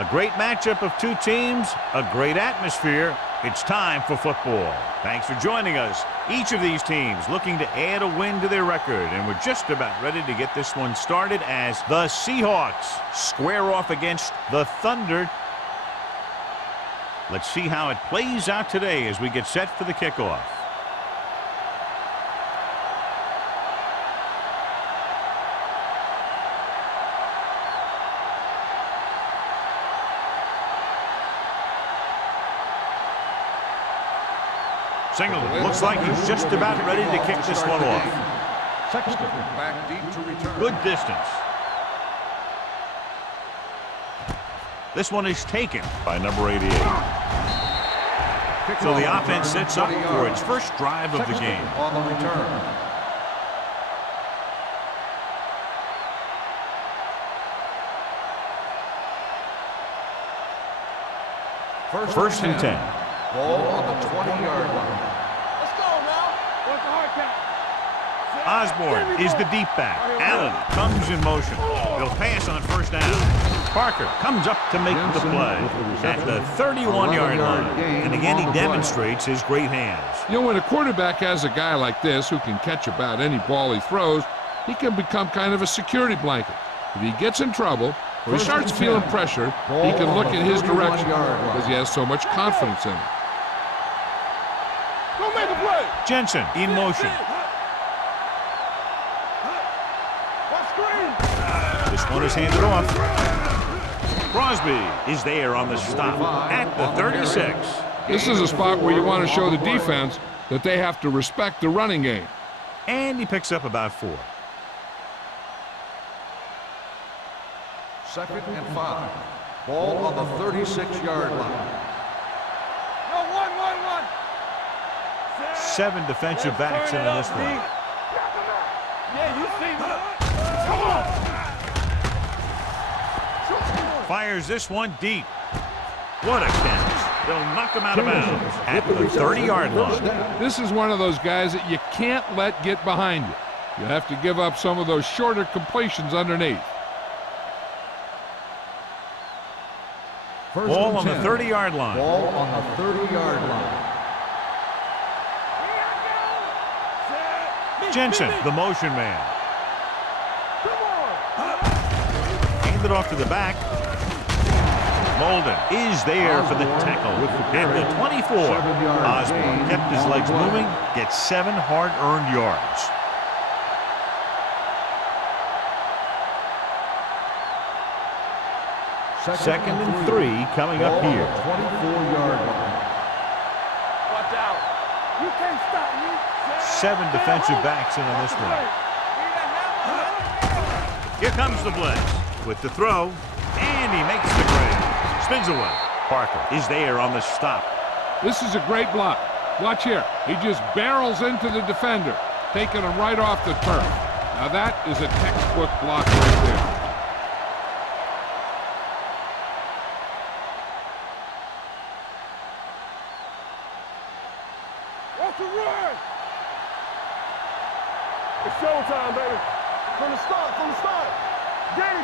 A great matchup of two teams, a great atmosphere. It's time for football. Thanks for joining us. Each of these teams looking to add a win to their record, and we're just about ready to get this one started as the Seahawks square off against the Thunder. Let's see how it plays out today as we get set for the kickoff. Singleton looks like he's just about ready to kick this one off. Sexton back deep to return. Good distance. This one is taken by number 88. So the offense sets up for its first drive of the game. On the return. First and 10. Ball on the 20-yard line. Let's go now. What's the hard count? Osborne is the deep back. Allen comes in motion. He'll pass on first down. Parker comes up to make the play at the 31-yard line. And again, he demonstrates his great hands. You know, when a quarterback has a guy like this who can catch about any ball he throws, he can become kind of a security blanket. If he gets in trouble or he starts feeling pressure, he can look in his direction because he has so much confidence in it. Don't make a play. Jensen in motion. This one is handed off. Crosby is there on the stop at the 36. This is a spot where you want to show the defense that they have to respect the running game. And he picks up about 4. Second and 5. Ball on the 36-yard line. No, one. 7 defensive backs in this one. Yeah, you see me. Come on. Fires this one deep. What a catch. They'll knock him out of bounds at the 30-yard line. This is one of those guys that you can't let get behind you. You have to give up some of those shorter completions underneath. Ball on the 30-yard line. Ball on the 30-yard line. Jensen, the motion man. Handed off to the back. Molden is there for the tackle at the 24. Osborne kept his legs moving, gets 7 hard-earned yards. Second and 3 coming up here. 24-yard line. Watch out. You can't stop me. 7 defensive backs in on this one. Here comes the blitz with the throw, and he makes the grab. Spins away. Parker is there on the stop. This is a great block. Watch here. He just barrels into the defender, taking him right off the turf. Now that is a textbook block right there. What's the run? It's showtime, baby. From the start. Danny.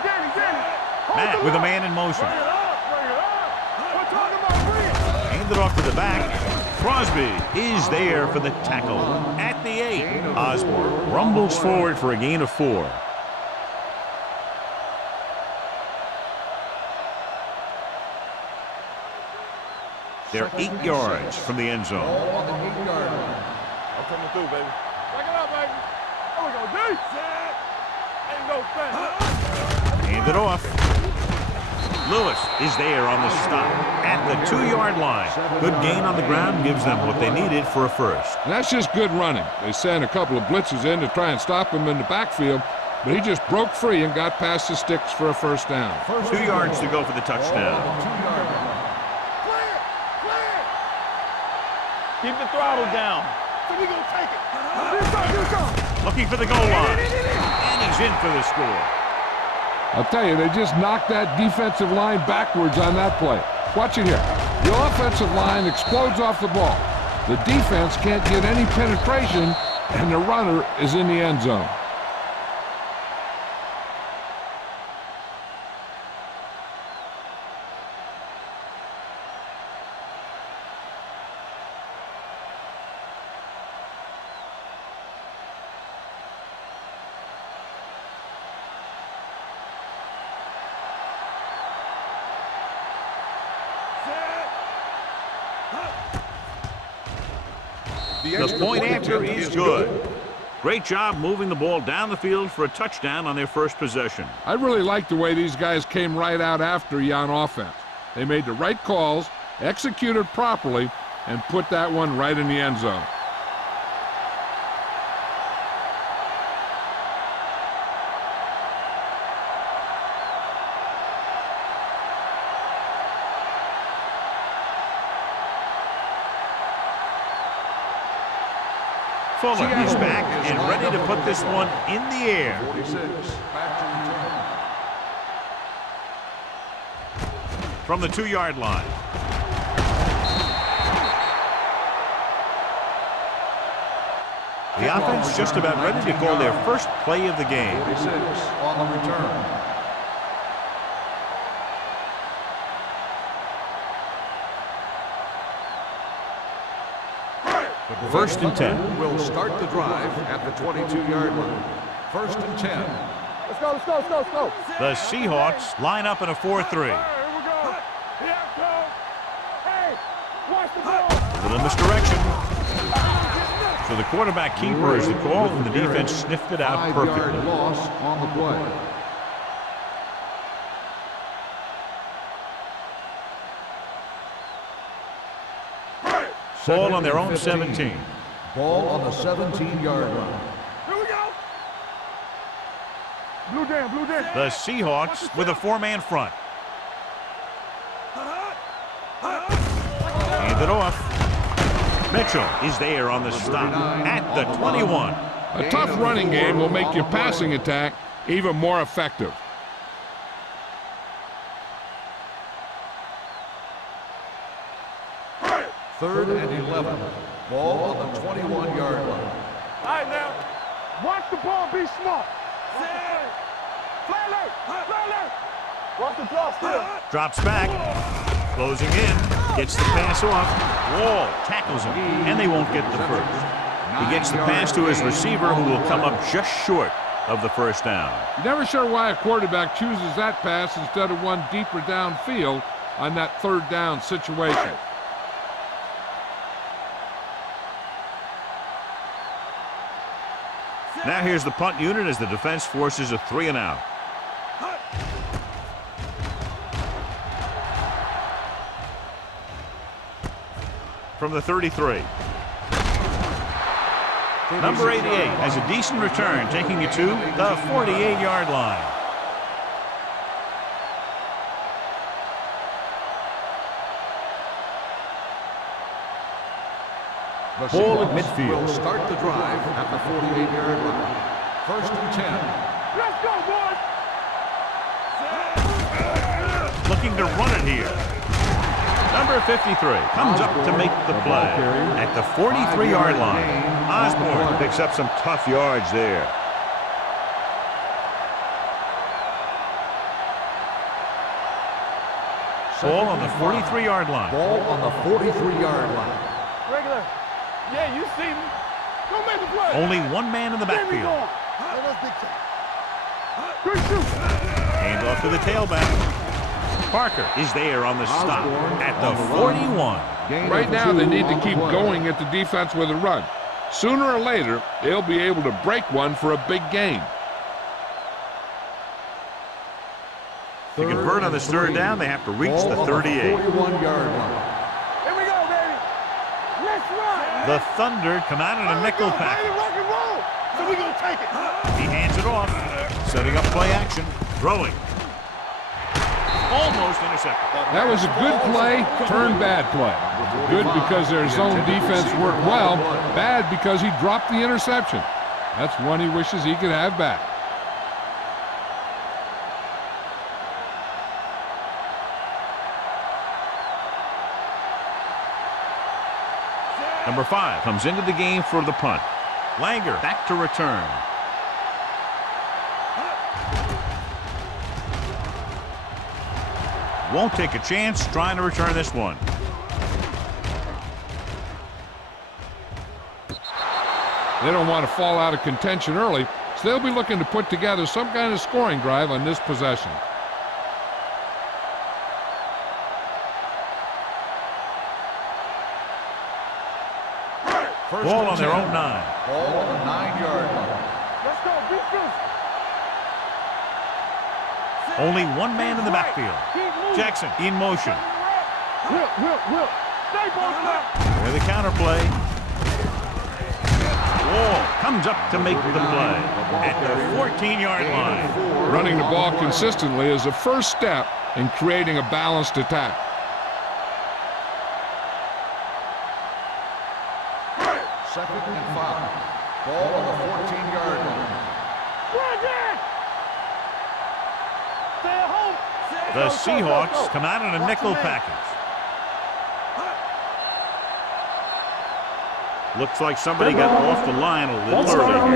Matt with a man in motion. Bring it up. We're talking about bring it. Handed off to the back. Crosby is there for the tackle at the 8. Osborne rumbles forward for a gain of 4. They're 8 yards from the end zone. Ball on the 8-yard line. I'm coming through, baby. Back it up, baby. There we go, D. Ain't no thing. Handed off. Lewis is there on the stop at the 2-yard line. Good gain on the ground gives them what they needed for a first. And that's just good running. They sent a couple of blitzes in to try and stop him in the backfield, but he just broke free and got past the sticks for a first down. 2 yards to go for the touchdown. Keep the throttle down. So we gonna take it. Looking for the goal line. And he's in for the score. I'll tell you, they just knocked that defensive line backwards on that play. Watch it here. The offensive line explodes off the ball. The defense can't get any penetration, and the runner is in the end zone. The point after is good. Great job moving the ball down the field for a touchdown on their first possession. I really like the way these guys came right out after you on offense. They made the right calls, executed properly, and put that one right in the end zone. Fuller is back and ready to put this one in the air. 46, back to return. From the 2-yard line. The offense just about ready to call their first play of the game. 46 on the return. First and 10. Will start the drive at the 22-yard line. First and 10. Let's go, let's go, let's go, let's go. The Seahawks line up in a 4-3. Here we go. Here it comes. Hey, watch the ball. A little misdirection. So the quarterback keeper is the call, and the defense sniffed it out perfectly. 5-yard loss on the play. Ball on their own 17. Ball on the 17-yard line. Here we go. Blue down, blue down. The Seahawks with a 4-man front. Hand it off. Mitchell is there on the stop at the 21. A tough running game will make your passing attack even more effective. Third and 11. Ball on the 21-yard line. All right, now. Watch the ball, be smart. Fly left, fly left. Watch the drop still. Drops back. Closing in. Gets the pass off. Wall tackles him, and they won't get the first. He gets the pass to his receiver, who will come up just short of the first down. You're never sure why a quarterback chooses that pass instead of one deeper downfield on that third down situation. Now here's the punt unit as the defense forces a 3-and-out. From the 33. Number 88 has a decent return, taking it to the 48-yard line. The Ball at Seahawks midfield. will start the drive at the 48-yard line. First and 10. Let's go, boys. Looking to run it here. Number 53 comes up to make the play at the 43-yard line. Osborne picks up some tough yards there. Ball on the 43-yard line. Ball on the 43-yard line. Regular. Yeah, you see me. Go make the play. Only one man in the There we backfield. go. That's big time. Good shoot. Hand off to the tailback. Parker is there on the stop at the 41. Right now, they need to keep going at the defense with a run. Sooner or later, they'll be able to break one for a big gain. To convert on this third down, they have to reach the 38. 41-yard line. Here we go, baby. Let's run. The Thunder come out in a nickel Baby, package. rock and roll. So we gonna take it. He hands it off, setting up play action, throwing. Almost intercepted. That was a good play, turned bad play. Good because their zone defense worked well, bad because he dropped the interception. That's one he wishes he could have back. Number 5 comes into the game for the punt. Langer back to return. Won't take a chance trying to return this one. They don't want to fall out of contention early, so they'll be looking to put together some kind of scoring drive on this possession. Ball on their own 9. Ball on the 9-yard line. Let's go. Be physical. Only one man in the backfield. Jackson in motion. Whip. Stay both left. There's the counterplay. Wall comes up to make the play at the 14-yard line. Running the ball consistently is the first step in creating a balanced attack. Second and 5. Ball on the 14-yard line. Stay at home. The Seahawks come out in a nickel package. Looks like somebody got off the line a little early.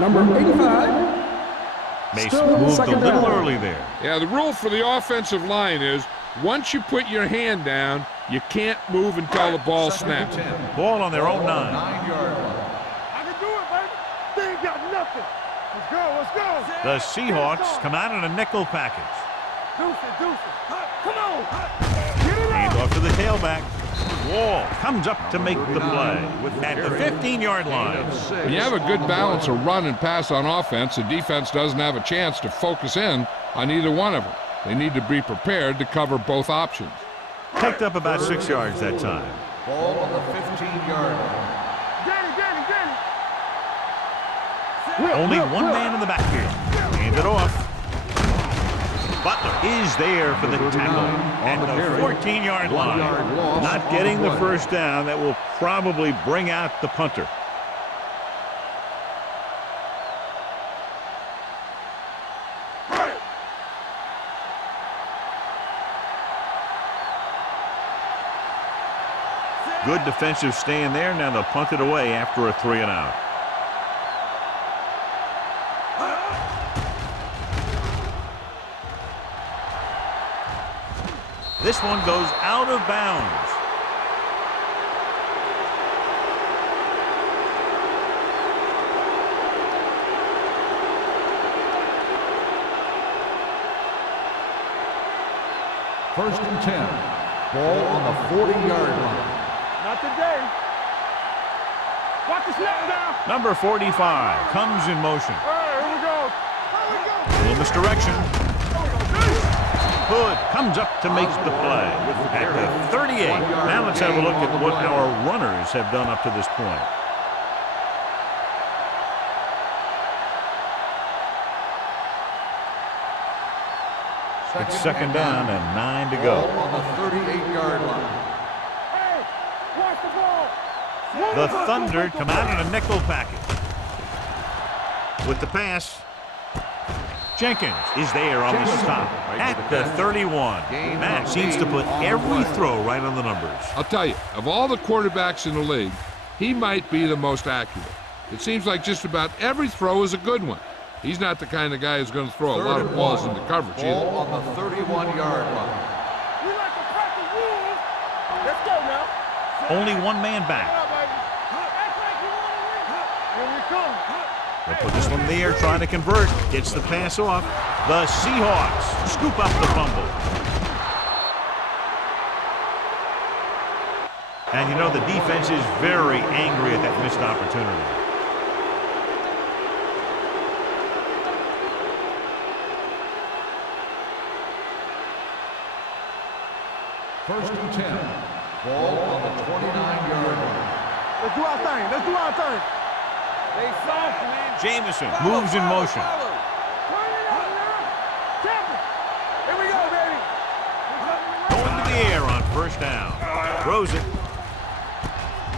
Number 85. Mason moved a little early there. Yeah, the rule for the offensive line is once you put your hand down, you can't move until the ball snaps. Ball on their own 9. 9-yard line. I can do it, baby. They ain't got nothing. Let's go. The Seahawks come out in a nickel package. Deuce it. Come on. Get it Hands out. off to the tailback. Wall comes up to make the play at the 15-yard line. When you have a good balance of run and pass on offense, the defense doesn't have a chance to focus in on either one of them. They need to be prepared to cover both options. Picked up about 6 yards that time. Ball on the 15-yard line. Get it. Only one man in the backfield. Hand it off. Butler is there for the tackle at the 14-yard line. Not getting the first down. That will probably bring out the punter. Good defensive stand there. Now they'll punt it away after a 3-and-out. This one goes out of bounds. First and 10. Ball on the 40-yard line. Not today. Watch the snap down. Number 45 comes in motion. All right, here we go. Little misdirection. Hood comes up to make the play at the 38. Now let's have a look at what our runners have done up to this point. It's second down and 9 to go. Ball on the 38-yard line. Hey, watch the ball. The Thunder come out in a nickel package. With the pass, Jenkins is there on the stop at the 31. That seems to put every throw right on the numbers. I'll tell you, of all the quarterbacks in the league, he might be the most accurate. It seems like just about every throw is a good one. He's not the kind of guy who's going to throw a lot of balls into coverage Ball either. on the 31-yard line. We like to crack the rules. Let's go now. Only one man back. Here we come. They'll put this one there, trying to convert. Gets the pass off. The Seahawks scoop up the fumble. And you know the defense is very angry at that missed opportunity. First and 10. Ball on the 29-yard line. Let's do our thing. They soft, man. Jamison moves in motion. Turn it up now. Tap it. Here we go, baby. Going to the air on first down. Throws it.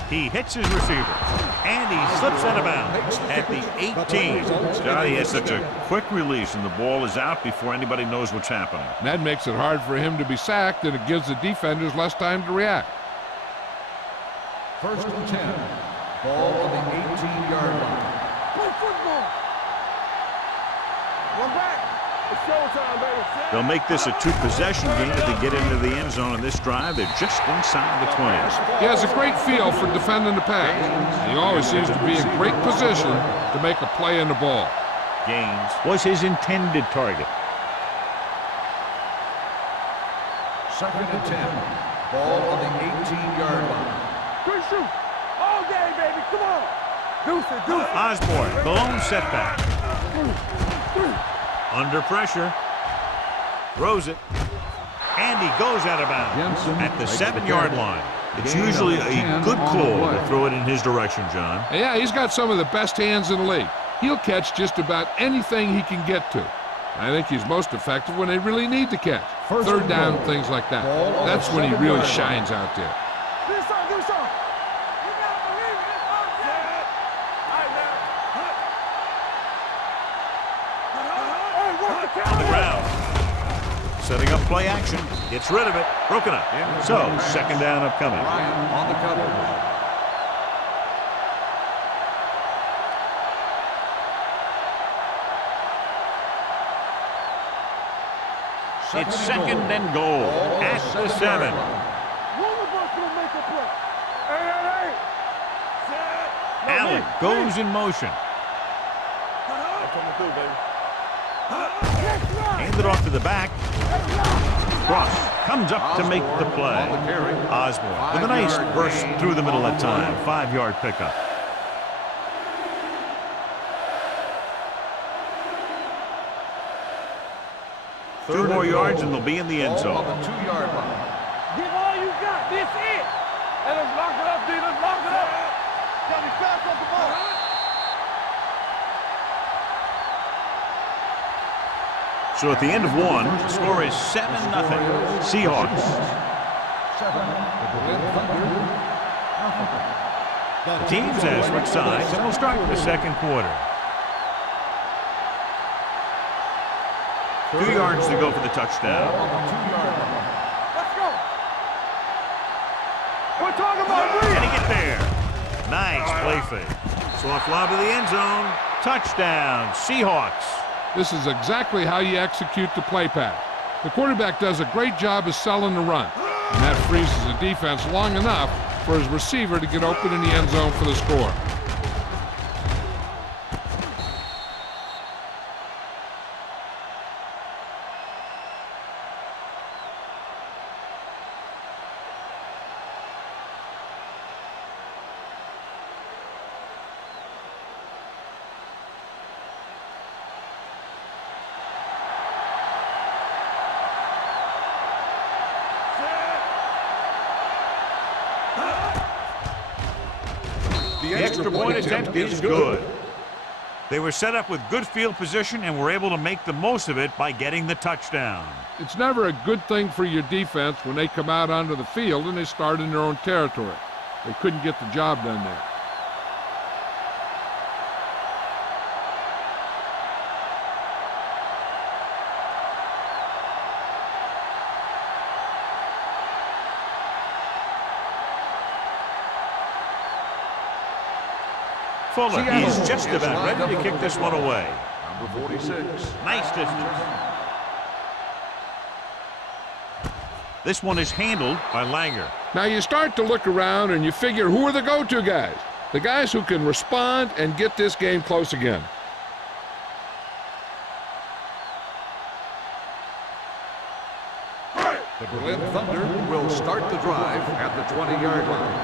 He hits his receiver. And he slips out of bounds at the 18. Johnny has such a quick release, and the ball is out before anybody knows what's happening. That makes it hard for him to be sacked, and it gives the defenders less time to react. First and 10. Ball on the 18-yard line. Play football. One back. It's showtime, baby. They'll make this a two-possession game if they get into the end zone on this drive. They're just inside the 20. He has a great feel for defending the pass. He always seems to be in great position to make a play in the ball. Gaines was his intended target. Second and 10. Ball on the 18-yard line. Good shoot. All game, baby. Come on. Deuce it, deuce it. Osborne, the lone setback. Under pressure. Throws it. And he goes out of bounds at the 7-yard line. It's usually a good call to throw it in his direction, John. Yeah, he's got some of the best hands in the league. He'll catch just about anything he can get to. I think he's most effective when they really need to catch. Third down, things like that. That's when he really shines out there. Do something, do something. You gotta believe it. It's all set. Hey, what's the count? On the ground. Setting up play action. Gets rid of it. Broken up. So, second down upcoming. Ryan on the coverage. It's second and goal at the 7. One of us will make a play. Hey. Set. Allen goes in motion. Coming through, baby. Hand it off to the back. Cross comes up to make the play. Osborne with a nice burst through the middle that time. 5-yard pickup. Two more yards and they'll be in the end zone. On the 2-yard line. Give all you got. This it. And let's lock it up, D. Let's lock it up. Got me fast off the ball. So at the end of one, the score is 7-0. Seahawks. 7. The teams have switched sides and we'll start the second quarter. 2 yards to go for the touchdown. On the 2-yard line. Let's go. We're talking about Can he get there? Nice play fake. Soft lob to the end zone. Touchdown, Seahawks. This is exactly how you execute the play pass. The quarterback does a great job of selling the run, and that freezes the defense long enough for his receiver to get open in the end zone for the score. The extra point attempt is good. They were set up with good field position and were able to make the most of it by getting the touchdown. It's never a good thing for your defense when they come out onto the field and they start in their own territory. They couldn't get the job done there. Fuller, he's just about ready to kick this one away. Number 46. Nice distance. This one is handled by Langer. Now you start to look around and you figure, who are the go-to guys? The guys who can respond and get this game close again. The Berlin Thunder will start the drive at the 20-yard line.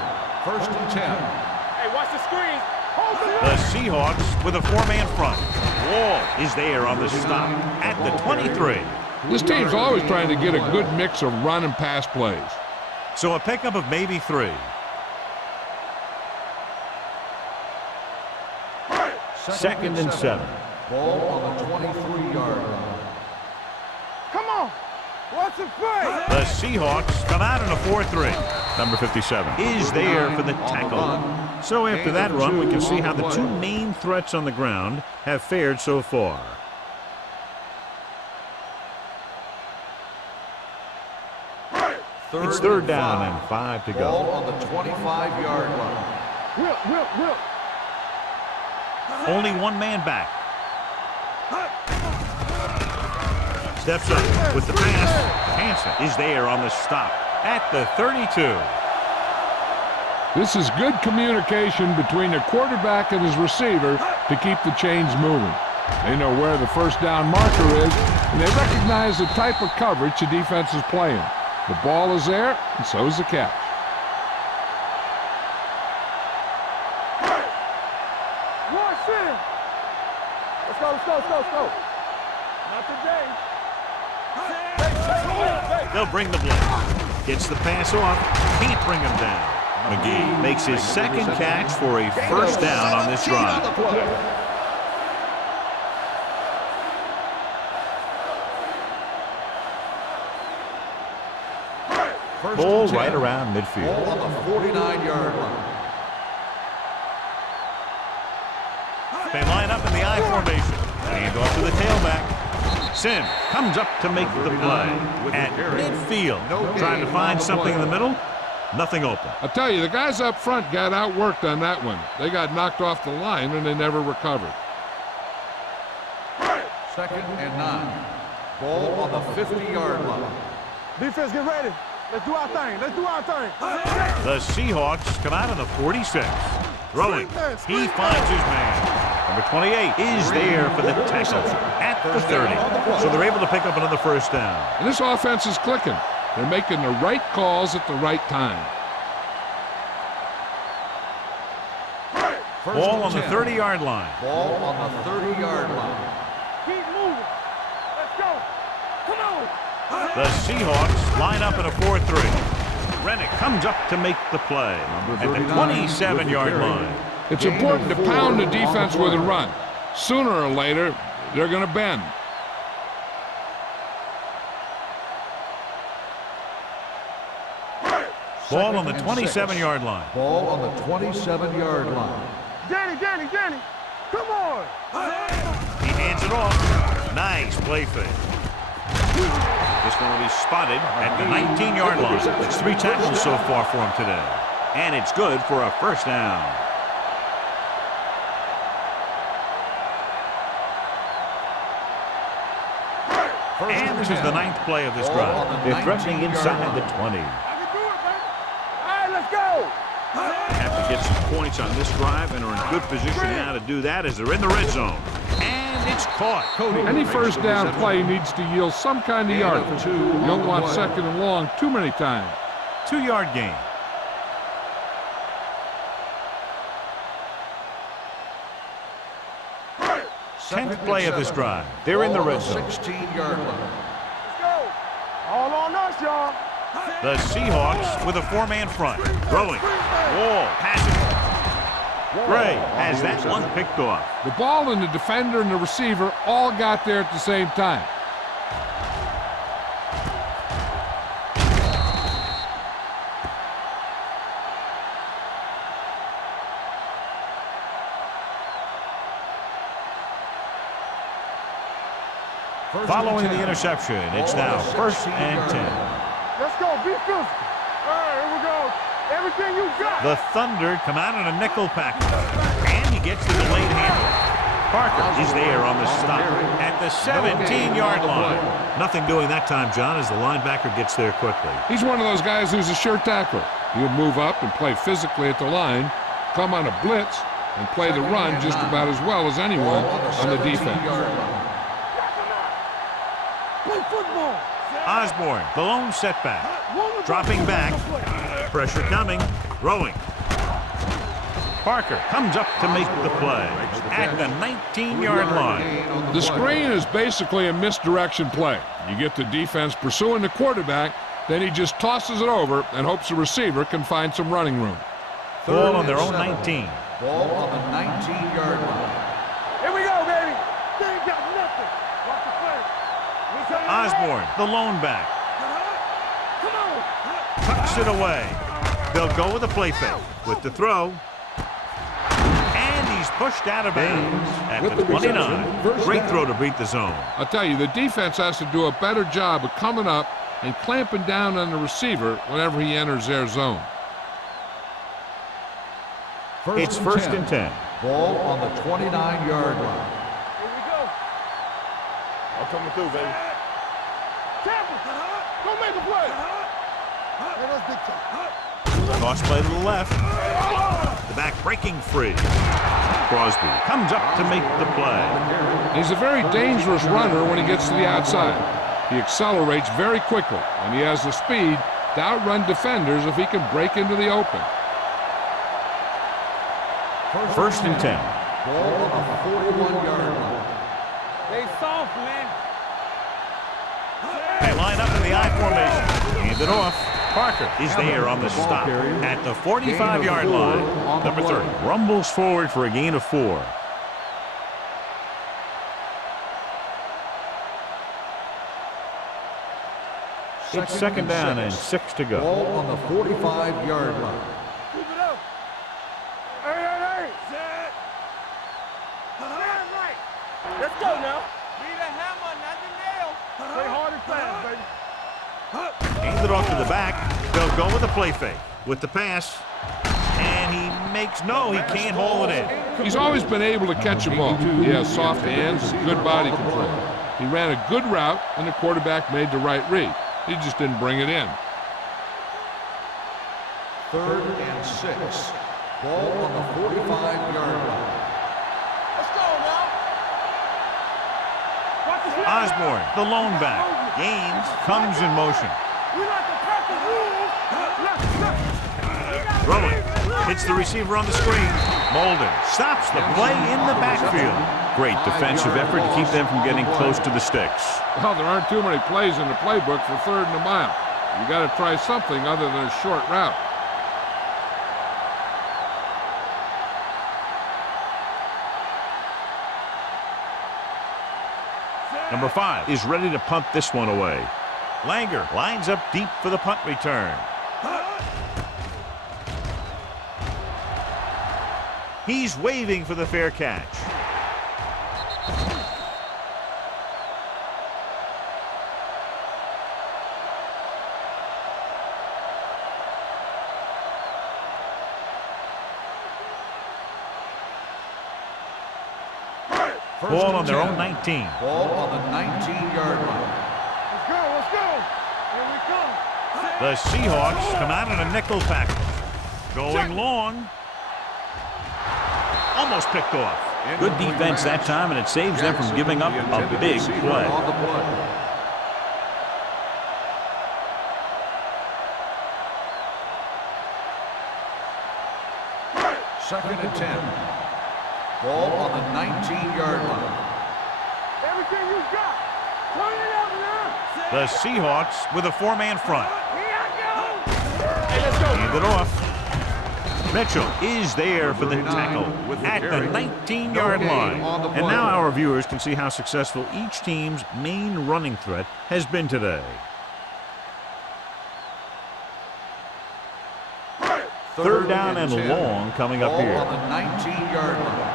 1st and 10. Hey, watch the screen. Hold the The Seahawks with a 4-man front. Wall is there on the stop at the 23. This team's always trying to get a good mix of run and pass plays. So a pickup of maybe 3. Second and 7. Ball on the 23-yard line. Come on. Watch the play. The Seahawks come out in a 4-3. Number 57 is there for the tackle. So after that run, we can see how the two main threats on the ground have fared so far. It's 3rd down and 5 to Ball go. on the 25-yard line. Will. Only one man back. Steps up with the pass. Hansen is there on the stop at the 32. This is good communication between the quarterback and his receiver to keep the chains moving. They know where the first down marker is, and they recognize the type of coverage the defense is playing. The ball is there, and so is the catch. Press in. Let's go, let's go, let's go, let's go. Not today. They'll bring the blitz. Gets the pass off. Can't bring him down. McGee makes his second catch for a first down on this drive. Ball right around midfield. Ball on the 49-yard line. They line up in the I formation. Hand off to the tailback. Sim comes up to make the play at midfield. Trying to find something in the middle. Nothing open. I tell you, the guys up front got outworked on that one. They got knocked off the line and they never recovered. 2nd and 9. Ball on the 50-yard line. Defense, get ready. Let's do our thing. Let's do our thing. The Seahawks come out on the 46. Throwing. He finds his man. Number 28 is there for the tackle at the 30. So they're able to pick up another first down. And this offense is clicking. They're making the right calls at the right time. Ball on the 30-yard line. Ball on the 30-yard line. Keep moving. Let's go. Come on. The Seahawks line up in a 4-3. Rennick comes up to make the play at the 27-yard line. It's important to pound the defense with a run. Sooner or later, they're going to bend. Ball on the 27-yard line. Ball on the 27-yard line. Danny, come on. He hands it off. Nice play fake. This one will be spotted at the 19-yard line. It's 3 tackles so far for him today. And it's good for a first down. And this is the 9th play of this drive. They're threatening inside the 20. Have to get some points on this drive and are in good position now to do that as they're in the red zone. And it's caught. Any first down play needs to yield some kind of yardage. You don't want 2nd and long too many times. 2-yard gain. Tenth play of this drive. They're in the red zone. 16-yard line. Let's go. All on us, y'all. The Seahawks with a 4-man front. Throwing. Wall. Passing. Gray has that one picked off. The ball and the defender and the receiver all got there at the same time. Following the interception, it's now 1st and 10. Let's go. Be physical. All right, here we go. Everything you got. The Thunder come out in a nickel package. And he gets the delayed handoff. Parker is there on the stop at the 17-yard line. Nothing doing that time, John, as the linebacker gets there quickly. He's one of those guys who's a sure tackler. He'll move up and play physically at the line, come on a blitz, and play the run just about as well as anyone on the defense. Play football. Osborne, the lone setback. Dropping back. Pressure coming. Throwing. Parker comes up to make the play at the 19-yard line. The screen is basically a misdirection play. You get the defense pursuing the quarterback, then he just tosses it over and hopes the receiver can find some running room. Ball on their own 19. Ball on the 19-yard line. Here we go, baby. They ain't got nothing. Watch the play. Osborne, the lone back. Come on. Tucks it away. They'll go with a play fake with the throw. And he's pushed out of bounds at the 29. Great throw to beat the zone. I'll tell you, the defense has to do a better job of coming up and clamping down on the receiver whenever he enters their zone. It's 1st and 10. Ball on the 29-yard line. Here we go. I'm coming through, baby. Tampa, go make a play. Hey, that's big time. Toss play to the left. The back breaking free. Crosby comes up to make the play. He's a very dangerous runner when he gets to the outside. He accelerates very quickly, and he has the speed to outrun defenders if he can break into the open. 1st and 10. Ball on the 41-yard line. They soft, man. They line up in the I formation. Hand it off. Parker is there on the stop at the 45-yard line. Number 30 rumbles forward for a gain of 4. It's second down and 6 to go. Ball on the 45-yard line. Keep it up. Hey. Set. Stand right. Let's go now. Be the hammer, not the nail. Play hard and fast, baby. Hands it off to the back. They'll go with the play fake. With the pass. And he makes no, he can't haul it in. He's always been able to catch a ball. He has soft hands and good body control. He ran a good route, and the quarterback made the right read. He just didn't bring it in. 3rd and 6. Ball on the 45-yard line. Let's go now. Osborne, the lone back. Gaines comes in motion. We like to press the rules. Throwing. Hits the receiver on the screen. Molden stops the play in the backfield. Great defensive effort to keep them from getting close to the sticks. Well, there aren't too many plays in the playbook for 3rd and a mile. You got to try something other than a short route. Number 5 is ready to punt this one away. Langer lines up deep for the punt return. He's waving for the fair catch. Ball on their own 19. Ball on the 19-yard line. Let's go. Here we come. The Seahawks come out in a nickel package. Going long. Almost picked off. Good defense that time, and it saves them from giving up a big play. On the play. Second and 10. Ball on the 19-yard line. Everything you got. Turn it up now. The Seahawks with a 4-man front. Here I go. Hey, let's go. Hand it off. Mitchell is there for the tackle at the 19-yard line. And now our viewers can see how successful each team's main running threat has been today. Third down and long coming up here. Ball on the 19-yard line.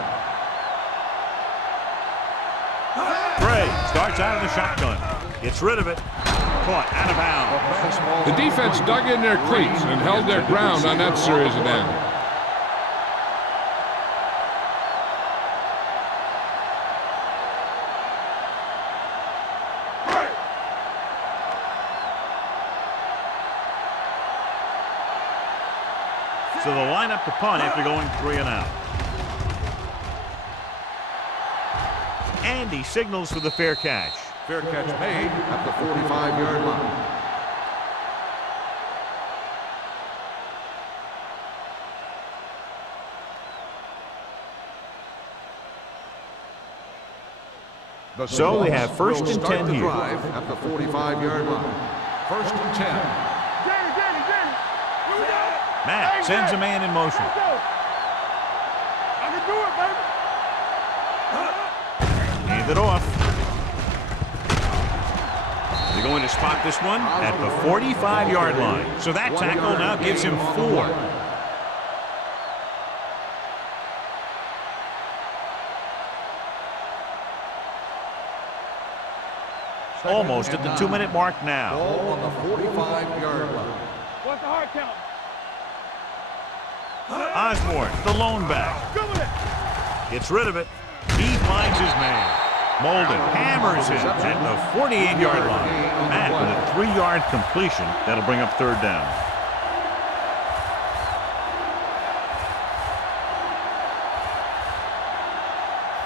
Gray starts out of the shotgun. Gets rid of it. Caught out of bounds. The defense dug in their cleats and held their ground on that series of downs. So they'll line up to punt after going 3 and out. And he signals for the fair catch. Fair catch made at the 45-yard line. So they have first and 10 here. Drive at the 45-yard line. First and 10. Danny. Here we go. Matt sends a man in motion. Let's go. I can do it, baby. Hand it off. They're going to spot this one at the 45-yard line. So that tackle now gives him 4. Almost at the 2-minute mark now. Ball on the 45-yard line. What's the hard count? Osborne, the lone back. Good with it. Gets rid of it. He finds his man. Molden hammers him at the 48-yard line. Matt with a 3-yard completion. That'll bring up third down.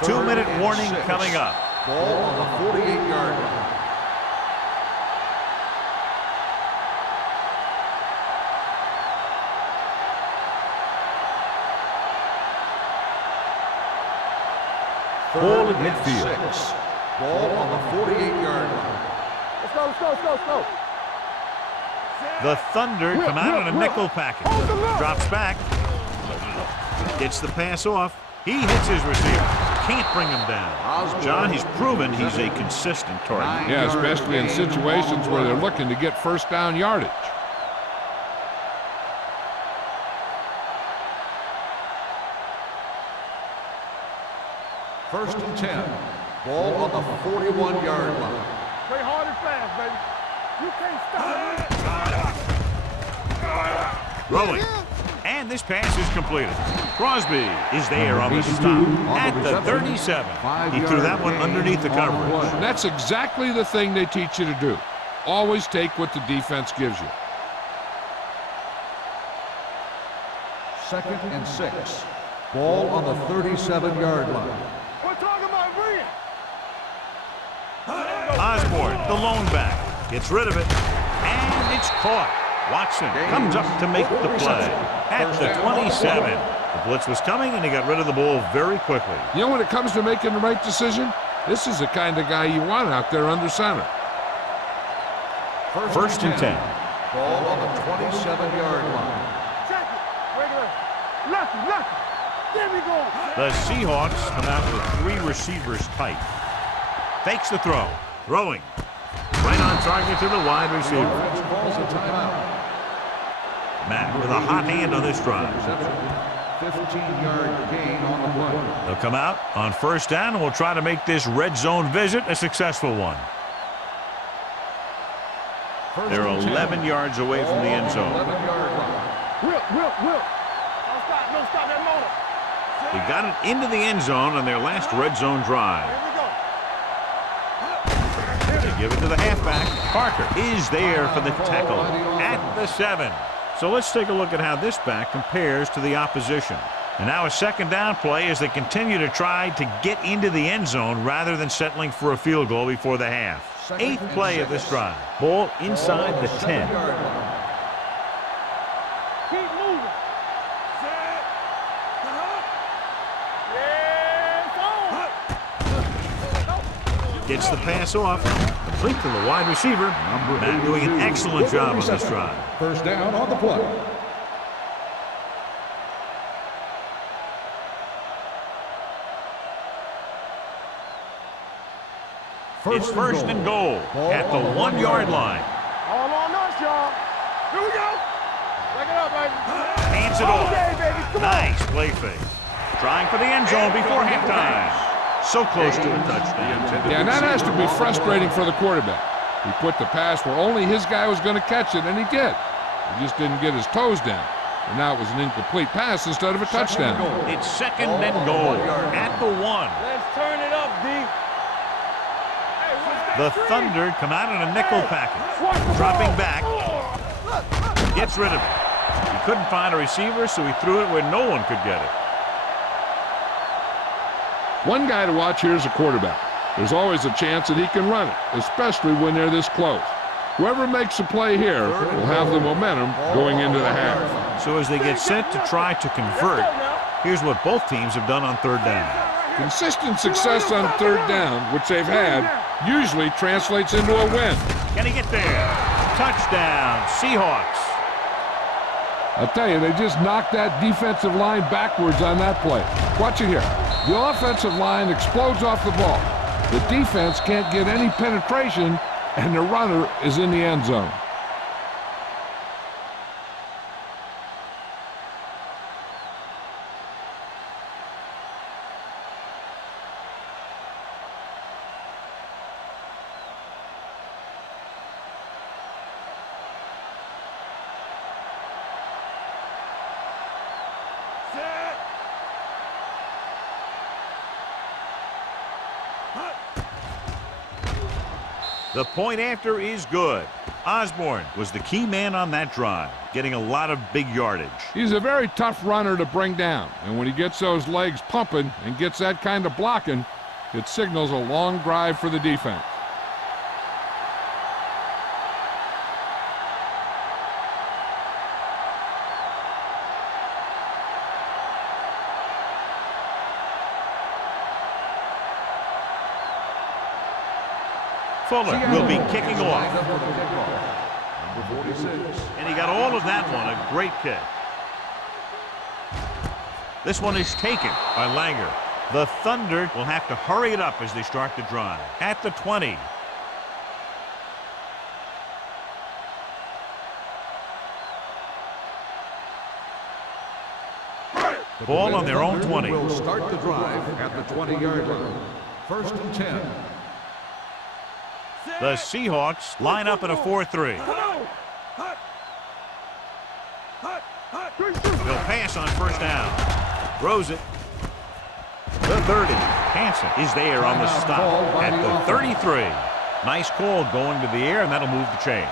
Two-minute warning coming up. Ball on the 48-yard line. Ball at midfield. 6. Ball on the 48-yard line. Let's go, let's go, let's go, let's go. The Thunder come out in a nickel package. Drops back. Gets the pass off. He hits his receiver. Can't bring him down. John, he's proven he's a consistent target. Yeah, especially in situations where they're looking to get first down yardage. First and 10. Ball on the 41-yard line. Play hard and fast, baby. You can't stop. Rolling. And this pass is completed. Crosby is there on the stop at the 37. He threw that one underneath the coverage. And that's exactly the thing they teach you to do. Always take what the defense gives you. Second and 6. Ball on the 37-yard line. We're talking about brilliant. Osborne, the lone back, gets rid of it, and it's caught. Watson comes up to make the play at the 27. The blitz was coming, and he got rid of the ball very quickly. You know, when it comes to making the right decision, this is the kind of guy you want out there under center. First and 10. Ball on the 27-yard line. Check it. Wait. Lucky. There we go. The Seahawks come out with 3 receivers tight. Fakes the throw. Throwing. Right on target to the wide receiver. Calls a timeout. Matt with a hot hand on this drive. 15-yard gain on the play. They'll come out on first down, and we'll try to make this red zone visit a successful one. They're 11 yards away from the end zone. 11-yard line. Will. Don't stop that motor. They got it into the end zone on their last red zone drive. Here we go. They give it to the halfback. Parker is there for the tackle at the 7. So let's take a look at how this back compares to the opposition. And now a second down play as they continue to try to get into the end zone rather than settling for a field goal before the half. 8th play of this drive. Ball inside the 10. Keep moving. Set. Yes, on. Gets the pass off. Complete to the wide receiver. Matt doing an excellent job on this drive. First down on the play. It's first and goal at the 1-yard line. All on us, y'all. Here we go. Break it up, baby. Hands it off. Okay, baby. Come on. Nice play fake. Trying for the end zone before halftime. So close to a touchdown. Yeah, and that has to be frustrating for the quarterback. He put the pass where only his guy was going to catch it, and he did. He just didn't get his toes down. And now it was an incomplete pass instead of a touchdown. It's second and goal at the 1. Let's turn it up, D. The Thunder come out in a nickel package. Dropping back. Gets rid of it. He couldn't find a receiver, so he threw it where no one could get it. One guy to watch here is a quarterback. There's always a chance that he can run it, especially when they're this close. Whoever makes a play here will have the momentum going into the half. So as they get set to try to convert, here's what both teams have done on third down. Consistent success on third down, which they've had, usually translates into a win. Can he get there? Touchdown, Seahawks. I'll tell you, they just knocked that defensive line backwards on that play. Watch it here. The offensive line explodes off the ball. The defense can't get any penetration, and the runner is in the end zone. The point after is good. Osborne was the key man on that drive, getting a lot of big yardage. He's a very tough runner to bring down, and when he gets those legs pumping and gets that kind of blocking, it signals a long drive for the defense. Fuller will be kicking off. Number 46. And he got all of that one. A great kick. This one is taken by Langer. The Thunder will have to hurry it up as they start the drive. At the 20. Ball on their own 20. Will start the drive at the 20-yard line. First and 10. The Seahawks line up in a 4-3. They'll pass on first down. Throws it. The 30. Hansen is there on the stop at the 33. Nice call going to the air, and that'll move the chains.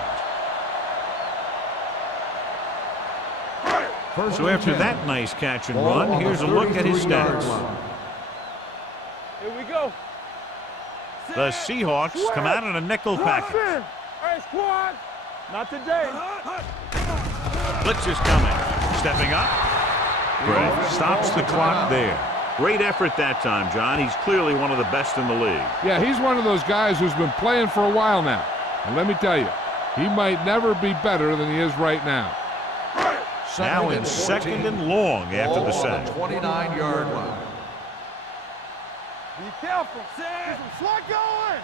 So after that nice catch and run, here's a look at his stats. Here we go. The Seahawks come out in a nickel package. Hey, squad. Not today. Blitz is coming. Stepping up. Gray stops the clock there. Great effort that time, John. He's clearly one of the best in the league. Yeah, he's one of those guys who's been playing for a while now. And let me tell you, he might never be better than he is right now. Now in second and long after the sack. 29-yard line. Be careful. Get some slot going.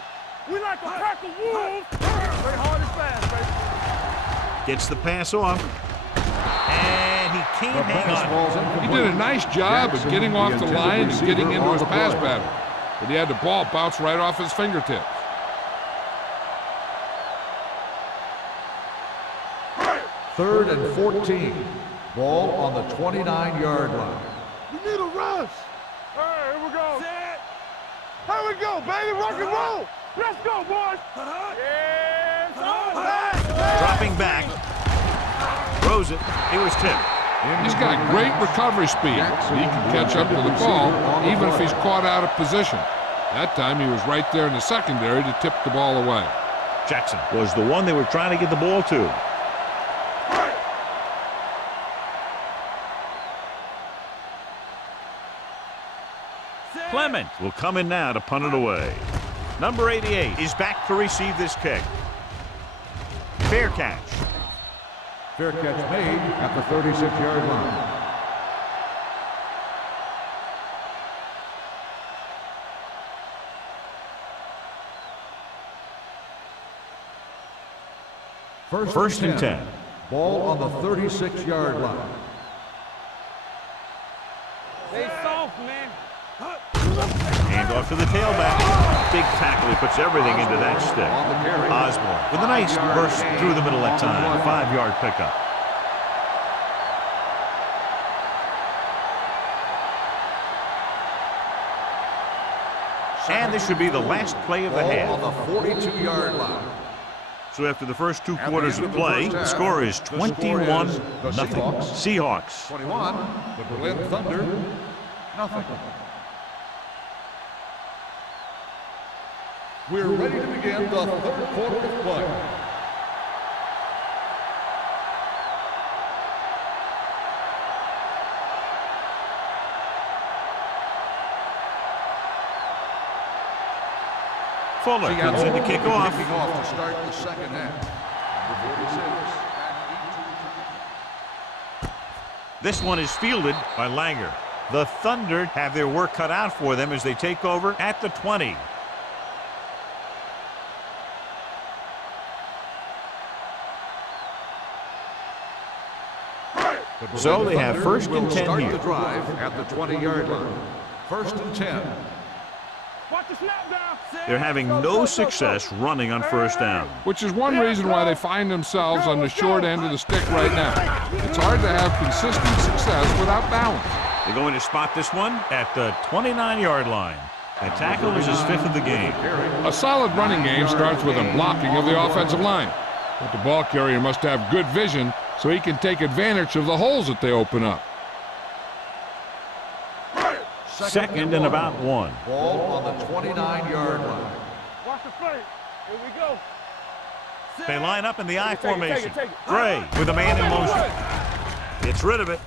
We like a pack of wolves. Play hard and fast, baby. Gets the pass off. And he can't hang on. He did a nice job of getting off the line and getting into his pass pattern. But he had the ball bounce right off his fingertips. Third and 14. Ball on the 29-yard line. We need a rush. All right, here we go. Here we go, baby. Rock and roll. Let's go, boys. Yeah, Dropping back. Throws it. He was tipped. He's got great recovery speed. He can catch up to the ball even if he's caught out of position. That time he was right there in the secondary to tip the ball away. Jackson was the one they were trying to get the ball to. Clement will come in now to punt it away. Number 88 is back to receive this kick. Fair catch. Fair catch made at the 36-yard line. First and 10. Ball on the 36-yard line. Stay soft, man. Hand off to the tailback. Big tackle. He puts everything into that stick. Osborne with a nice burst through the middle that time. 5-yard pickup. And this should be the last play of the half. On the 42-yard line. So after the first 2 quarters of play, the score is 21-0. Seahawks. 21, the Berlin Thunder, nothing. We're ready to begin the third quarter of play. Fuller comes in to kick off. Kicking off to start the second half. Number 46. This one is fielded by Langer. The Thunder have their work cut out for them as they take over at the 20. So they have first and 10 Start here. the drive at the 20-yard line. First and 10. Watch the snap down. They're having no success running on first down. Which is one reason why they find themselves on the short end of the stick right now. It's hard to have consistent success without balance. They're going to spot this one at the 29-yard line. The tackle is his 5th of the game. A solid running game starts with a blocking of the offensive line. But the ball carrier must have good vision so he can take advantage of the holes that they open up. Second and about 1. Ball on the 29-yard line. Watch the flank. Here we go. They line up in the I formation. Take it. Gray with a man in motion. Gets rid of it.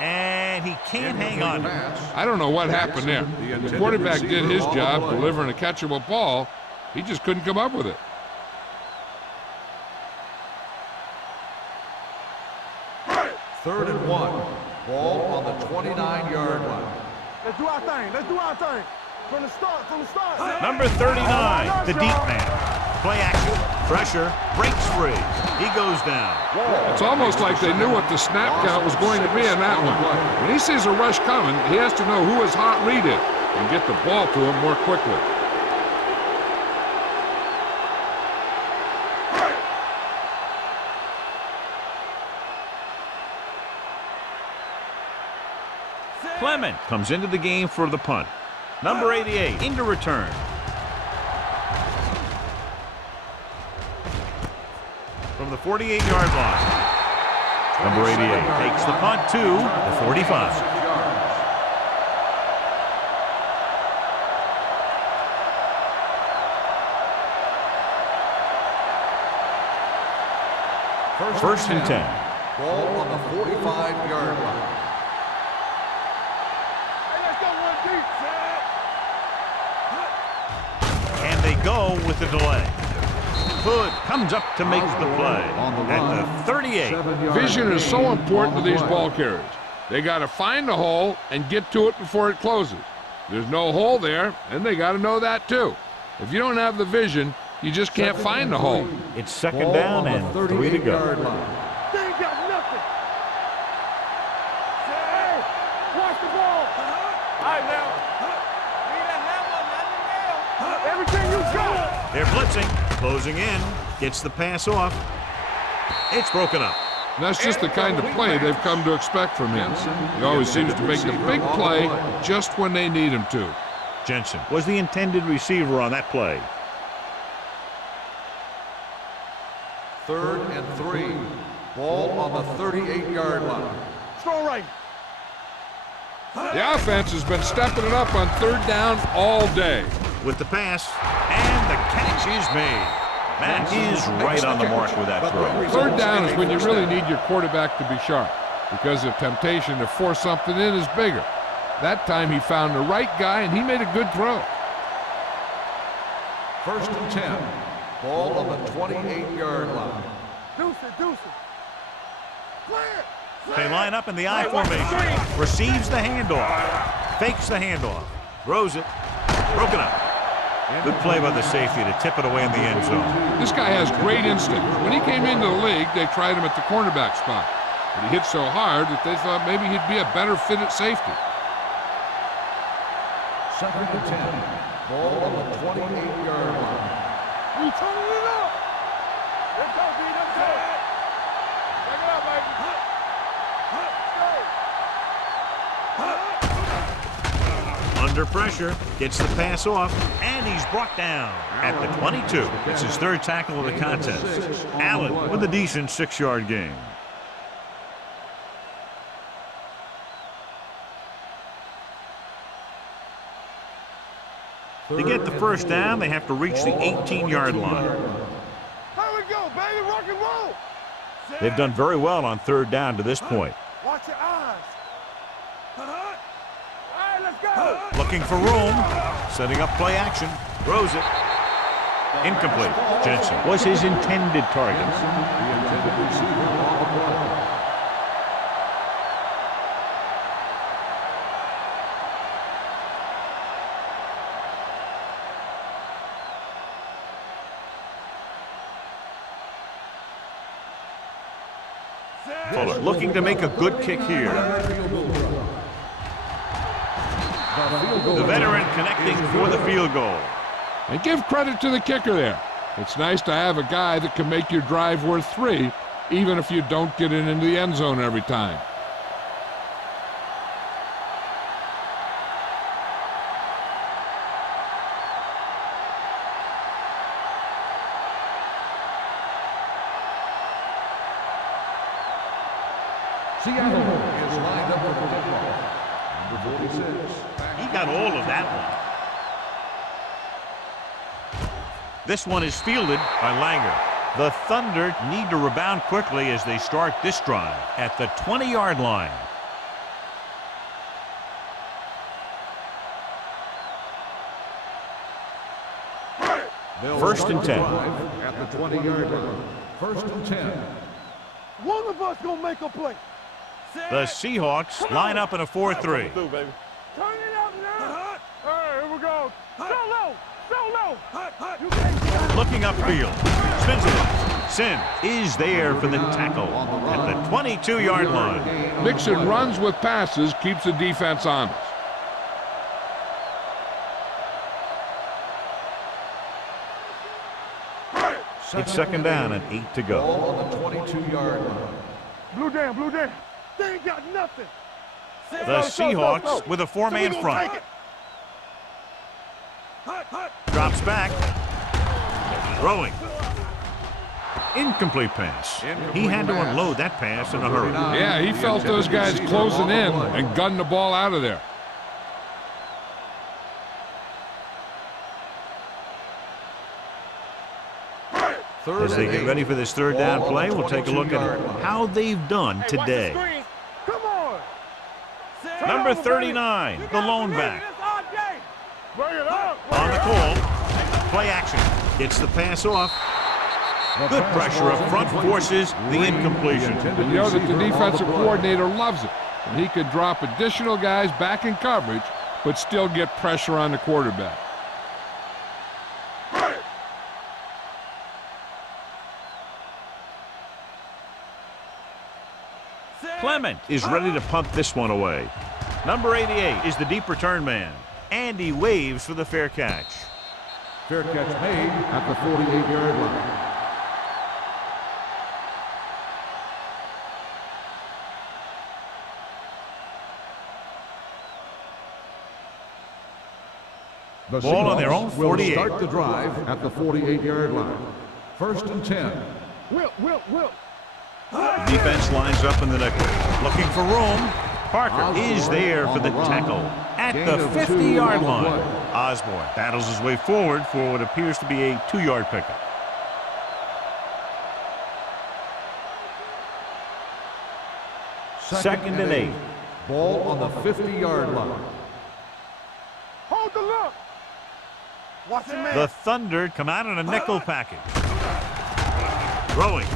And he can't hang on to it. I don't know what happened there. The quarterback did his job delivering a catchable ball, He just couldn't come up with it. Third and 1. Ball on the 29-yard line. Let's do our thing. Let's do our thing. From the start, from the start. Number 39, the deep man. Play action. Pressure. Breaks free. He goes down. It's almost like they knew what the snap count was going to be in that one. When he sees a rush coming, he has to know who his hot read is and get the ball to him more quickly. Clement comes into the game for the punt. Number 88 into return. From the 48-yard line. Number 88 takes the punt to the 45. First and 10. Ball on the 45-yard line. And they go with the delay. Hood comes up to make the play at the 38. Vision is so important to these ball carriers. They got to find the hole and get to it before it closes. There's no hole there, and they got to know that too. If you don't have the vision, you just can't find the hole. It's second down and 3 to go. They ain't got nothing. Hey, watch the ball. All right, now. Everything you got. They're blitzing, closing in, gets the pass off. It's broken up. And that's just the kind of play they've come to expect from him. He always seems to make the big play just when they need him to. Jensen was the intended receiver on that play. Third and 3. Ball on the 38-yard line. Strong right. The offense has been stepping it up on third down all day. With the pass, and the catch is made. Matt is right on the mark with that throw. Third down is when you really need your quarterback to be sharp because the temptation to force something in is bigger. That time he found the right guy and he made a good throw. First and 10. Ball on the 28-yard line. Deuce it. Clear. They line up in the I formation. Receives the handoff. Fakes the handoff. Throws it. Broken up. Good play by the safety to tip it away in the end zone. This guy has great instincts. When he came into the league, they tried him at the cornerback spot. But he hit so hard that they thought maybe he'd be a better fit at safety. Second and 10. Ball on the 28-yard line. We turning it up. Let's go, B. Let's go. Check it out, baby. Under pressure, gets the pass off, and he's brought down at the 22. It's his third tackle of the contest. Allen with a decent 6-yard gain. To get the first down, they have to reach the 18-yard line. Here we go, baby. Rock and roll. They've done very well on third down to this point. Watch your eyes. All right, let's go. Looking for room, setting up play action, throws it. Incomplete. Jensen was his intended target. The intended receiver on the play. Fuller looking to make a good kick here. The veteran connecting for the field goal. And give credit to the kicker there. It's nice to have a guy that can make your drive worth 3, even if you don't get it into the end zone every time. Seattle is lined up for the kickoff. Number 46. He got all of that one. This one is fielded by Langer. The Thunder need to rebound quickly as they start this drive at the 20-yard line. First and 10. At the 20-yard line. First and 10. One of us gonna make a play. The Seahawks line up in a 4-3. Turn it up now. Hey, here we go. So low. You can't Looking upfield. Spins it. Sin is there for the tackle at the 22-yard line. Mixon runs with passes, keeps the defense honest. It's second down and 8 to go. Ball on the 22-yard line. Blue down. They ain't got nothing. The Seahawks with a four-man front. Drops back. Throwing. Incomplete pass. He had to unload that pass in a hurry. Yeah, he felt those guys closing in and gunned the ball out of there. As they get ready for this third down play, we'll take a look at how they've done today. Come on. Number 39, the lone back. Bring it up. On the call, play action. Gets the pass off. Good pressure up front forces the incompletion. You know that the defensive coordinator loves it. And he could drop additional guys back in coverage, but still get pressure on the quarterback. Clement is ready to punt this one away. Number 88 is the deep return man. And he waves for the fair catch. Fair catch made at the 48-yard line. The Ball on their own 48. Will start the drive at the 48-yard line. First and 10. Will. Defense lines up in the nickel. Looking for room. Parker is there for the tackle at the 50-yard line. Osborne battles his way forward for what appears to be a 2-yard pickup. Second and 8. Ball on the 50-yard line. Hold the look. Watch the man. The Thunder come out in a nickel package. Throwing.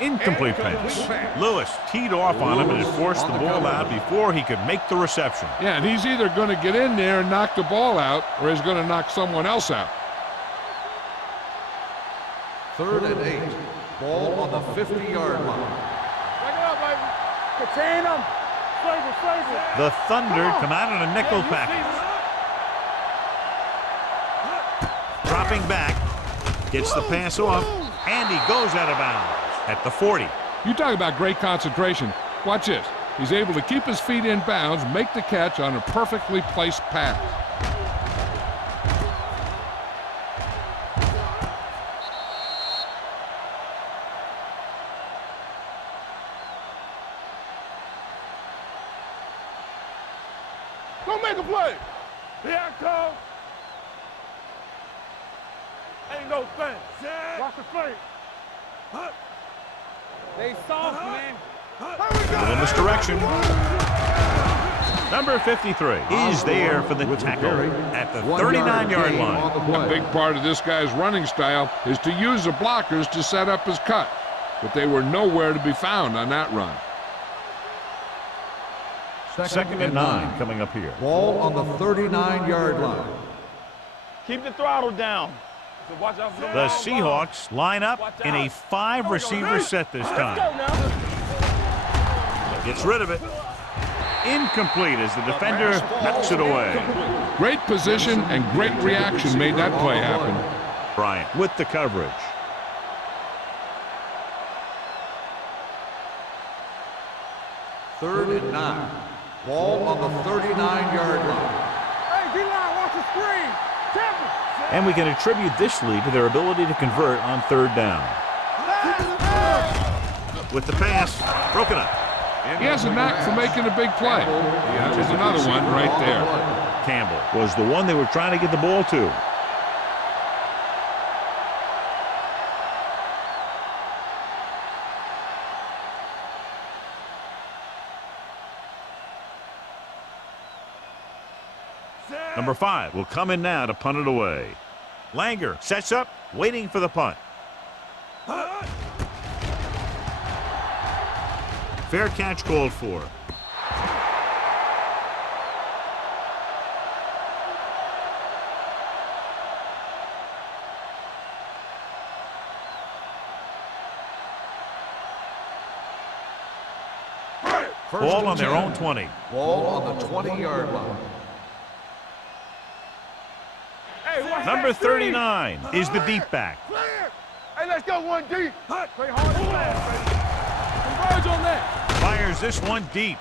Incomplete pass. Lewis teed off on him and had forced the ball out before he could make the reception. Yeah, and he's either going to get in there and knock the ball out, or he's going to knock someone else out. Third and 8. Ball on the 50-yard line. Back it up, baby. Contain them. Save it. The Thunder come out in a nickel package. Dropping back. Gets the pass off. And he goes out of bounds at the 40. You talk about great concentration. Watch this. He's able to keep his feet in bounds, make the catch on a perfectly placed pass. Go make a play. Here I come. Ain't no thing. Watch the play. They soft, man. Little misdirection. Number 53 is there for the tackle at the 39-yard line. A big part of this guy's running style is to use the blockers to set up his cut, but they were nowhere to be found on that run. Second and 9 coming up here. Ball on the 39-yard line. Keep the throttle down. So watch out for The Seahawks line up in a 5-receiver set this time. Gets rid of it. Incomplete as the defender knocks it away. Great position and great reaction made that play happen. Bryant with the coverage. Third and 9. Ball on the 39-yard line. Hey, D-line, watch the screen. Tampa. And we can attribute this lead to their ability to convert on third down. With the pass, broken up. He has a knack for making a big play. There's another one right there. Campbell was the one they were trying to get the ball to. Number 5 will come in now to punt it away. Langer sets up, waiting for the punt. Fair catch called for. Ball on their own 20. Ball on the 20-yard line. Hey, Number 39 is the deep back. Clear. Hey, let's go one deep. Play hard and fast, baby. Converge on that. Fires this one deep.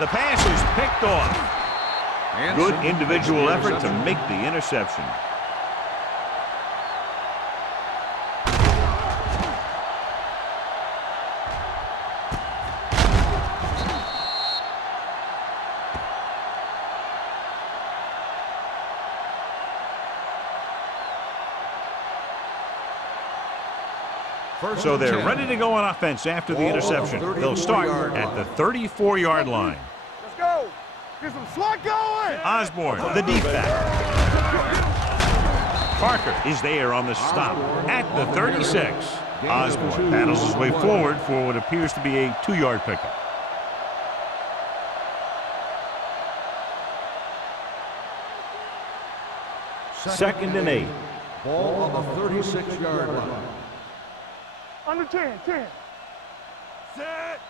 The pass is picked off. Good individual effort to make the interception. So they're ready to go on offense after the interception. They'll start at the 34-yard line. Let's go. Get some slot going. Osborne, the deep back. Parker is there on the stop at the 36. Osborne battles his way forward for what appears to be a 2-yard pickup. Second and 8. Ball on the 36-yard line. Under 10. Set.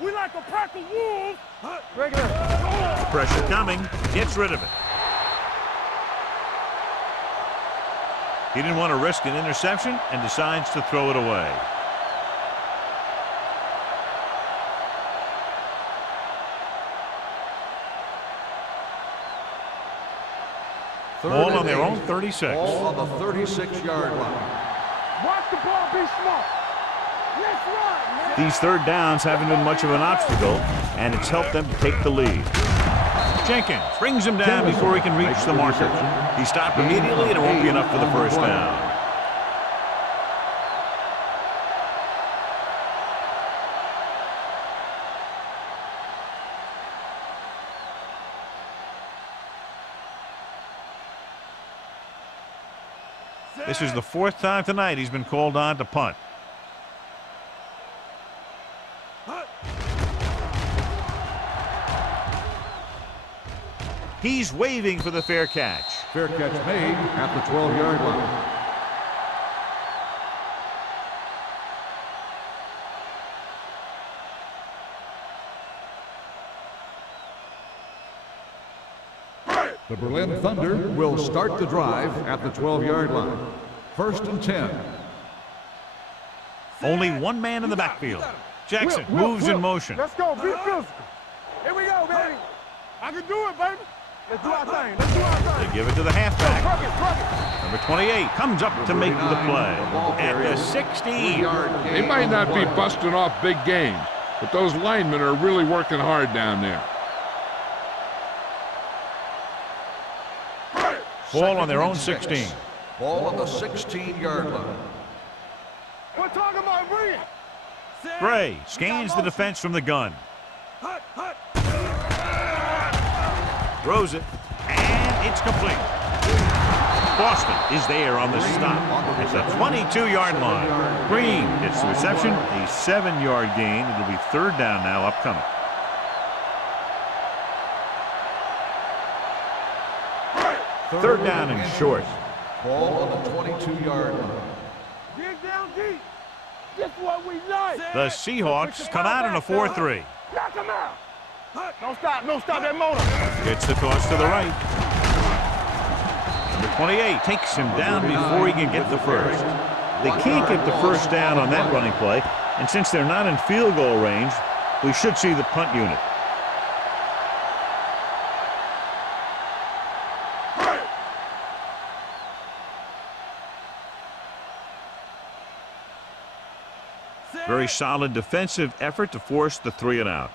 We like a pack of wolves. Regular. Pressure coming. Gets rid of it. He didn't want to risk an interception and decides to throw it away. Ball on their own 36. Ball on the 36-yard line. Watch the ball, be smart. Let's run. These third downs haven't been much of an obstacle, and it's helped them to take the lead. Jenkins brings him down before he can reach the marker. He stopped immediately, and it won't be enough for the first down. This is the 4th time tonight he's been called on to punt. He's waving for the fair catch. Fair catch made at the 12-yard line. The Berlin Thunder will start the drive at the 12-yard line. 1st and 10. Only one man in the backfield. Jackson moves in motion. Let's go, be physical. Here we go, baby. I can do it, baby. Let's do our thing. Let's do our thing. They give it to the halfback. Plug it. Number 28 comes up to make the play at the 16. They might not be busting off big games, but those linemen are really working hard down there. Ball on their own 16. Ball on the 16-yard line. We're talking about Bree. Gray scans the defense from the gun. Throws it, and it's complete. Boston is there on the stop at the 22-yard line. Green gets the reception, a 7-yard gain. It'll be 3rd down now upcoming. Third down and short. Ball on the 22-yard line. Dig down deep. This is what we like. The Seahawks come out in a 4-3. Knock him out. Don't stop that motor. Gets the toss to the right. Number 28 takes him down before he can get the first. They can't get the first down on that running play, and since they're not in field goal range, we should see the punt unit. Very solid defensive effort to force the 3 and out.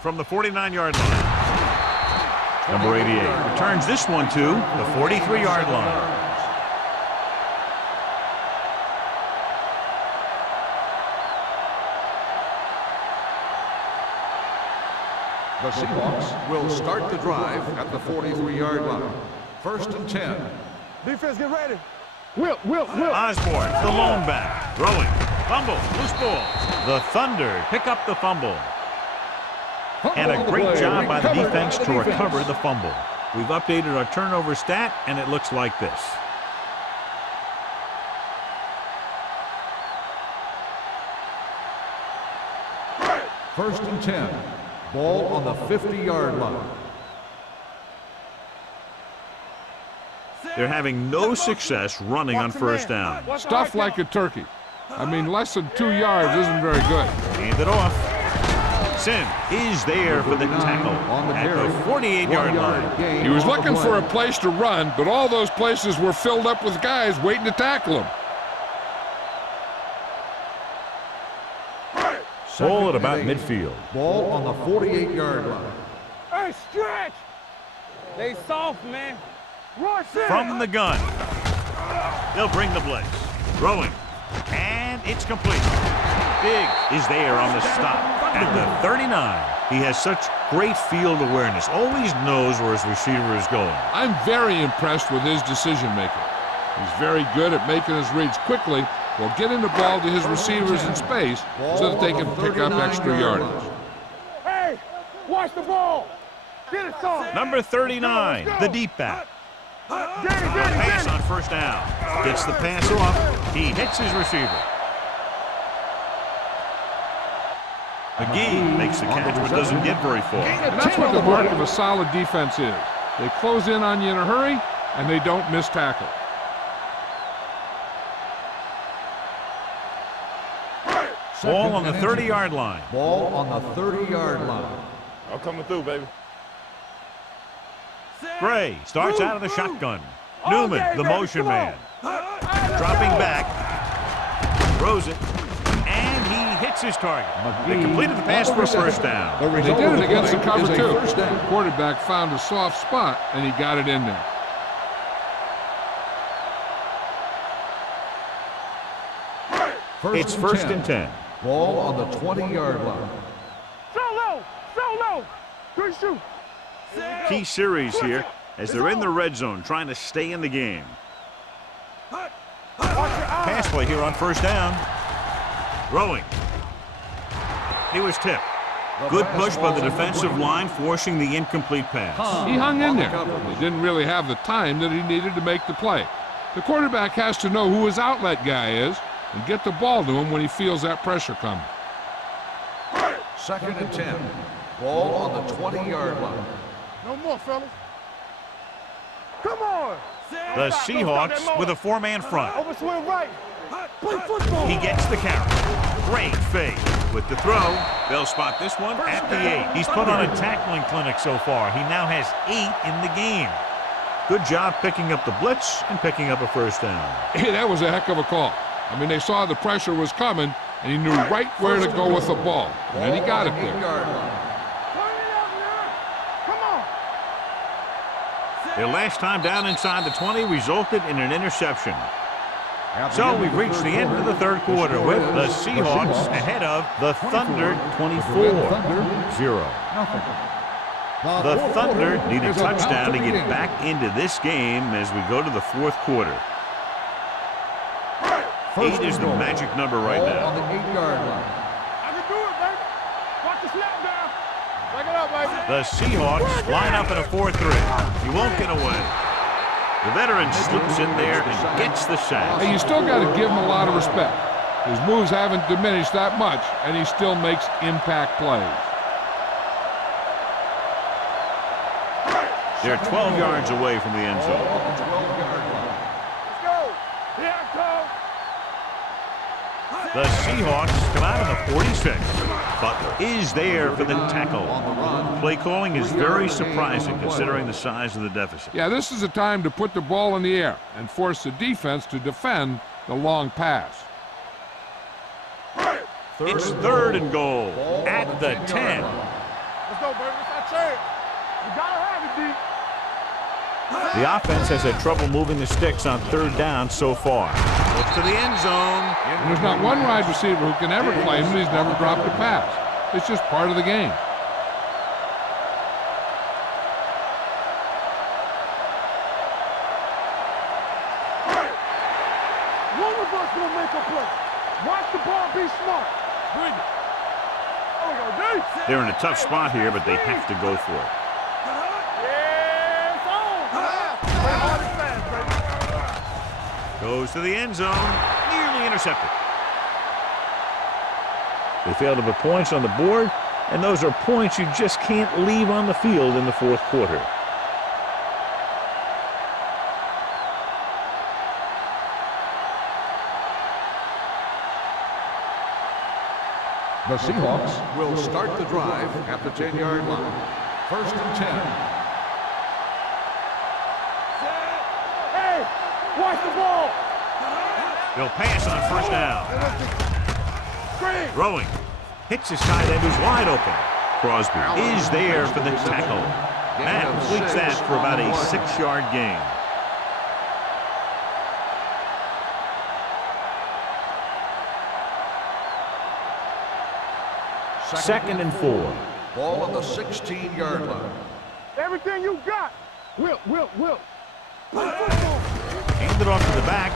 From the 49-yard line, number 88 returns this one to the 43-yard line. The Seahawks will start the drive at the 43-yard line. First and 10. Defense, get ready. Osborne, the lone back. Throwing. Fumble. Loose ball. The Thunder pick up the fumble. And a great job by the defense to recover the fumble. We've updated our turnover stat, and it looks like this. First and 10. Ball on the 50-yard line. They're having no success running on first down. Stuff like a turkey. I mean, less than 2 yards isn't very good. Hand it off. Sim is there for the tackle at the 48-yard line. He was looking for a place to run, but all those places were filled up with guys waiting to tackle him. Ball at about midfield. Ball on the 48-yard line. Hey, stretch. They soft, man. From the gun. They'll bring the blitz. Throwing. And it's complete. Big is there on the stop at the 39. He has such great field awareness. Always knows where his receiver is going. I'm very impressed with his decision making. He's very good at making his reads quickly while getting the ball to his receivers in space so that they can pick up extra yardage. Hey, watch the ball. Get it, son. Number 39, the deep back. Pass on first down. Gets the pass off. He hits his receiver. McGee makes the catch but doesn't get very far. And that's what the mark of a solid defense is. They close in on you in a hurry, and they don't miss tackle. Ball on the 30-yard line. Ball on the 30-yard line. I'm coming through, baby. Gray starts out of the shotgun. Newman, the motion man. Dropping back. Throws it. And he hits his target. They completed the pass for a first down. They did it against the cover, too. The quarterback found a soft spot, and he got it in there. It's first and 10. Ball on the 20-yard line. Solo. Good shoot. Key series here as they're in the red zone trying to stay in the game. Pass play here on first down. Throwing. He was tipped. Good push by the defensive line, forcing the incomplete pass. He hung in there. He didn't really have the time that he needed to make the play. The quarterback has to know who his outlet guy is and get the ball to him when he feels that pressure coming. Second and 10. Ball on the 20-yard line. No more, fellas. Come on. The Seahawks with a four-man front. Over swing right. Play football. He gets the count. Great fake. With the throw, they'll spot this one at the 8. He's put on a tackling clinic so far. He now has 8 in the game. Good job picking up the blitz and picking up a first down. Hey, that was a heck of a call. I mean, they saw the pressure was coming, and he knew right where to go with the ball. And he got it there. Their last time down inside the 20 resulted in an interception. So we've reached the end of the third quarter with the Seahawks ahead of the Thunder 24-0. The Thunder need a touchdown to get back into this game as we go to the fourth quarter. 8 is the magic number right now. On the 8-yard line. I can do it, baby. Watch the snap down. Back it up, baby. The Seahawks line up in a 4-3. He won't get away. The veteran slips in there and gets the sack. Hey, you still got to give him a lot of respect. His moves haven't diminished that much, and he still makes impact plays. They're 12 yards away from the end zone. Let's go. Here I come. The Seahawks come out of the 46. Butler is there for the tackle. Play calling is very surprising considering the size of the deficit. Yeah, this is a time to put the ball in the air and force the defense to defend the long pass. It's third and goal at the 10. Let's go, baby. It's our chance. You gotta have it, D. The offense has had trouble moving the sticks on third down so far. Looks to the end zone. And there's not one wide receiver who can ever claim that he's never dropped a pass. It's just part of the game. of us will make a play. Watch the ball, be smart. Bring it. Oh, we go, D. They're in a tough spot here, but they have to go for it. Yeah, it's on. Play hard and fast, baby. Goes to the end zone. Nearly intercepted. They failed to put points on the board, and those are points you just can't leave on the field in the fourth quarter. The Seahawks will start the drive at the 10-yard line. First and 10. Hey, watch the ball. They'll pass on first down. Screen. Throwing. Hits his tight end who's wide open. Crosby is there for the tackle. That completes that for about a 6-yard gain. Second and 4. Ball on the 16-yard line. Everything you got. Will. Play football. Handed off to the back.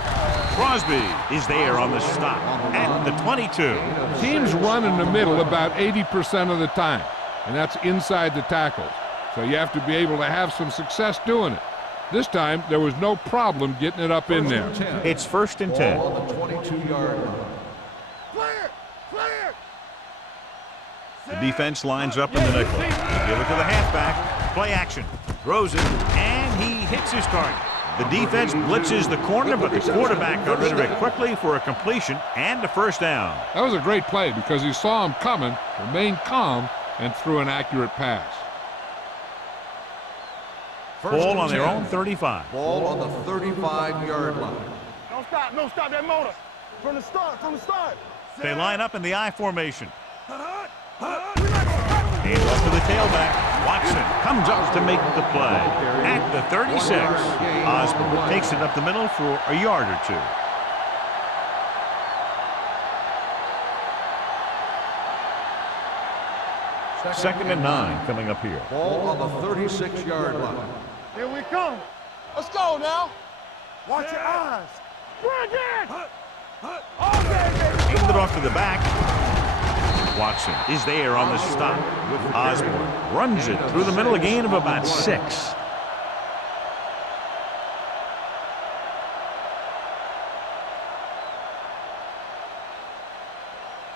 Crosby is there on the stop at the 22. Teams run in the middle about 80% of the time, and that's inside the tackles. So you have to be able to have some success doing it. This time, there was no problem getting it up in there. It's first and 10. Ball on the 22-yard line. Clear. The defense lines up in the nickel. They give it to the halfback. Play action. Throws it, and he hits his target. The defense blitzes the corner, but the quarterback got rid of it quickly for a completion and a first down. That was a great play because he saw him coming, remained calm, and threw an accurate pass. Ball on their own 35. Ball on the 35-yard line. Don't stop that motor. From the start. They line up in the I formation. Hand off to the tailback. Watson comes up to make the play. At the 36, Osborne takes it up the middle for a yard or two. Second and 9 coming up here. Ball on the 36-yard line. Here we come. Let's go now. Watch your eyes. Bring it. All day, baby. Handed it off to the back. Watson is there on the stop. Osborne runs it through the middle, a gain of about 6.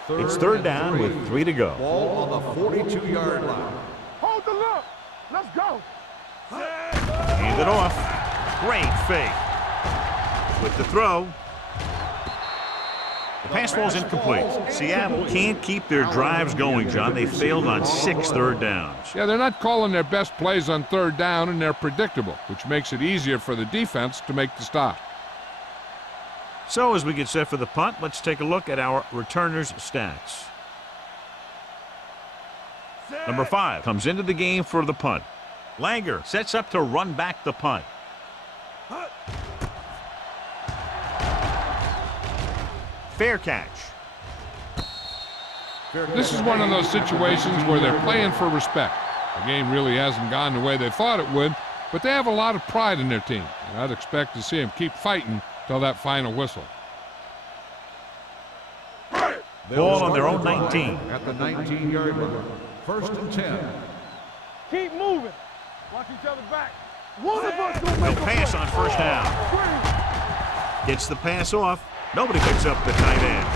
It's third down with 3 to go. Ball on the 42-yard line. Hold the look. Let's go. Hand it off. Great fake. With the throw. The pass falls incomplete. Seattle can't keep their drives going, John. They failed on 6 third downs. Yeah, they're not calling their best plays on third down, and they're predictable, which makes it easier for the defense to make the stop. So as we get set for the punt, let's take a look at our returners' stats. Number 5 comes into the game for the punt. Langer sets up to run back the punt. Fair catch. This is one of those situations where they're playing for respect. The game really hasn't gone the way they thought it would, but they have a lot of pride in their team, and I'd expect to see them keep fighting till that final whistle. Ball on their own 19. At the 19-yard line. First and 10. Keep moving. Watch each other back. One of us will They'll make a pass play. on first down. Gets the pass off. Nobody picks up the tight end.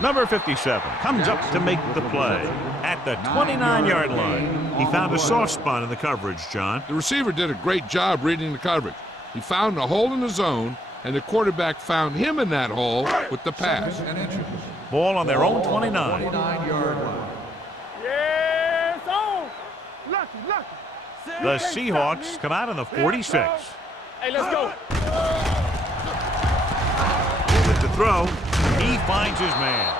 Number 57 comes up to make the play at the 29-yard line. He found a soft spot in the coverage, John. The receiver did a great job reading the coverage. He found a hole in the zone, and the quarterback found him in that hole with the pass. Ball on their own 29. 29-yard line. Yeah, it's on. Lucky. The Seahawks come out on the 46. Hey, let's go. With the throw, he finds his man.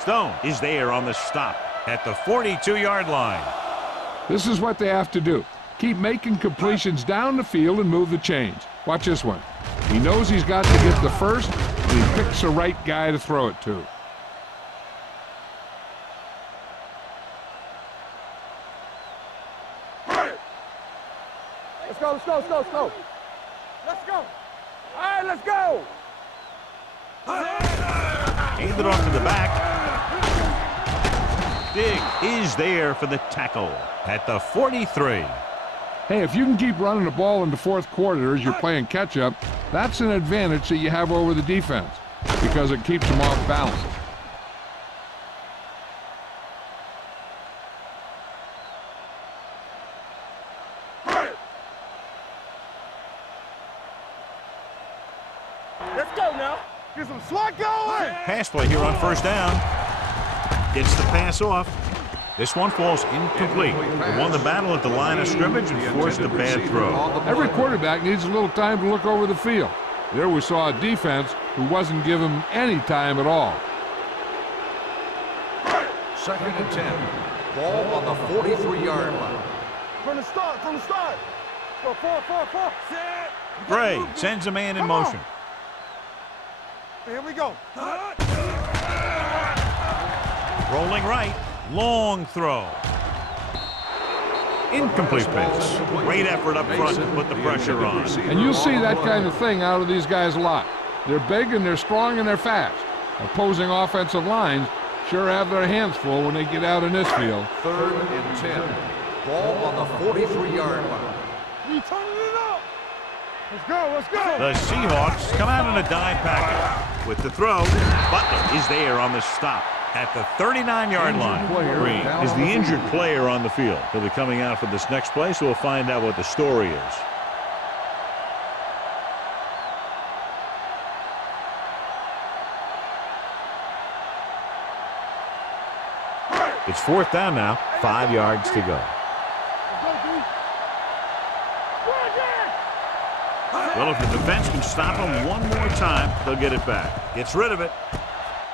Stone is there on the stop at the 42-yard line. This is what they have to do. Keep making completions down the field and move the chains. Watch this one. He knows he's got to get the first, and he picks the right guy to throw it to. Let's go. Let's go. All right, let's go. Handed off to the back. Dig is there for the tackle at the 43. Hey, if you can keep running the ball in the fourth quarter as you're playing catch-up, that's an advantage that you have over the defense because it keeps them off balance. Let's go now. Get some swat going. Pass play here on first down. Gets the pass off. This one falls incomplete. They won the battle at the line of scrimmage and forced a bad throw. Every quarterback needs a little time to look over the field. There we saw a defense who wasn't given any time at all. 2nd and 10. Ball on the 43-yard line. From the start. Go 4. Set. Gray sends a man in motion. Here we go. Rolling right. Long throw. Incomplete pass. Great effort up front to put the pressure on. And you'll see that kind of thing out of these guys a lot. They're big and they're strong and they're fast. Opposing offensive lines sure have their hands full when they get out in this field. 3rd and 10. Ball on the 43-yard line. We turning it up. Let's go. The Seahawks come out in a dime package. With the throw, Butler is there on the stop at the 39-yard line. Green is the injured player on the field. He'll be coming out for this next play, so we'll find out what the story is. It's 4th down now, 5 yards to go. Well, if the defense can stop him one more time, they'll get it back. Gets rid of it.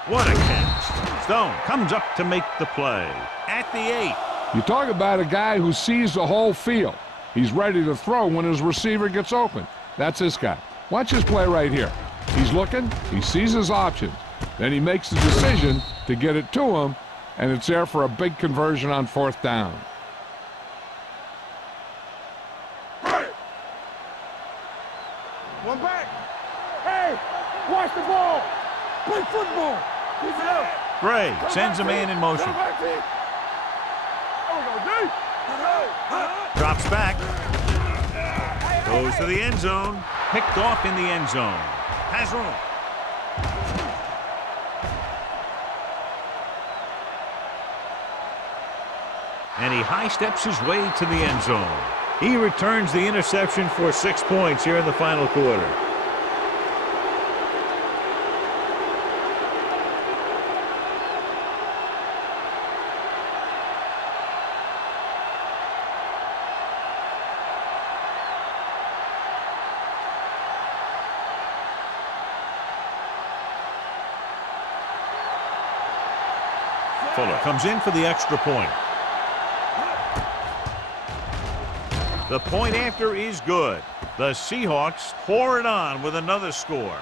What a catch. Stone comes up to make the play at the 8. You talk about a guy who sees the whole field. He's ready to throw when his receiver gets open. That's this guy. Watch his play right here. He's looking, he sees his options. Then he makes the decision to get it to him, and it's there for a big conversion on 4th down. One back. Hey, watch the ball. Play football. Keep it up. Gray sends a man in motion. Drops back. Goes to the end zone. Picked off in the end zone. Has room. And he high steps his way to the end zone. He returns the interception for 6 points here in the final quarter. Fuller comes in for the extra point. The point after is good. The Seahawks pour it on with another score.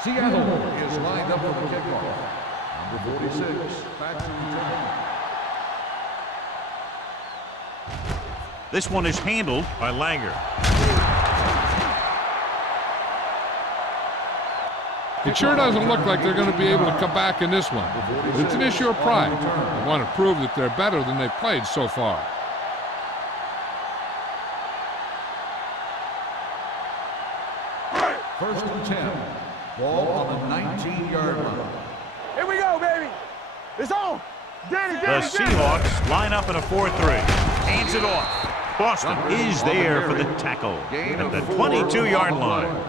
Seattle is lined up for the kickoff. Number 46, back to return. This one is handled by Langer. It sure doesn't look like they're going to be able to come back in this one. It's an issue of pride. They want to prove that they're better than they've played so far. First and 10. Ball on the 19-yard line. Here we go, baby. It's on. The Seahawks line up in a 4-3. Hands it off. Boston is there for the tackle at the 22-yard line.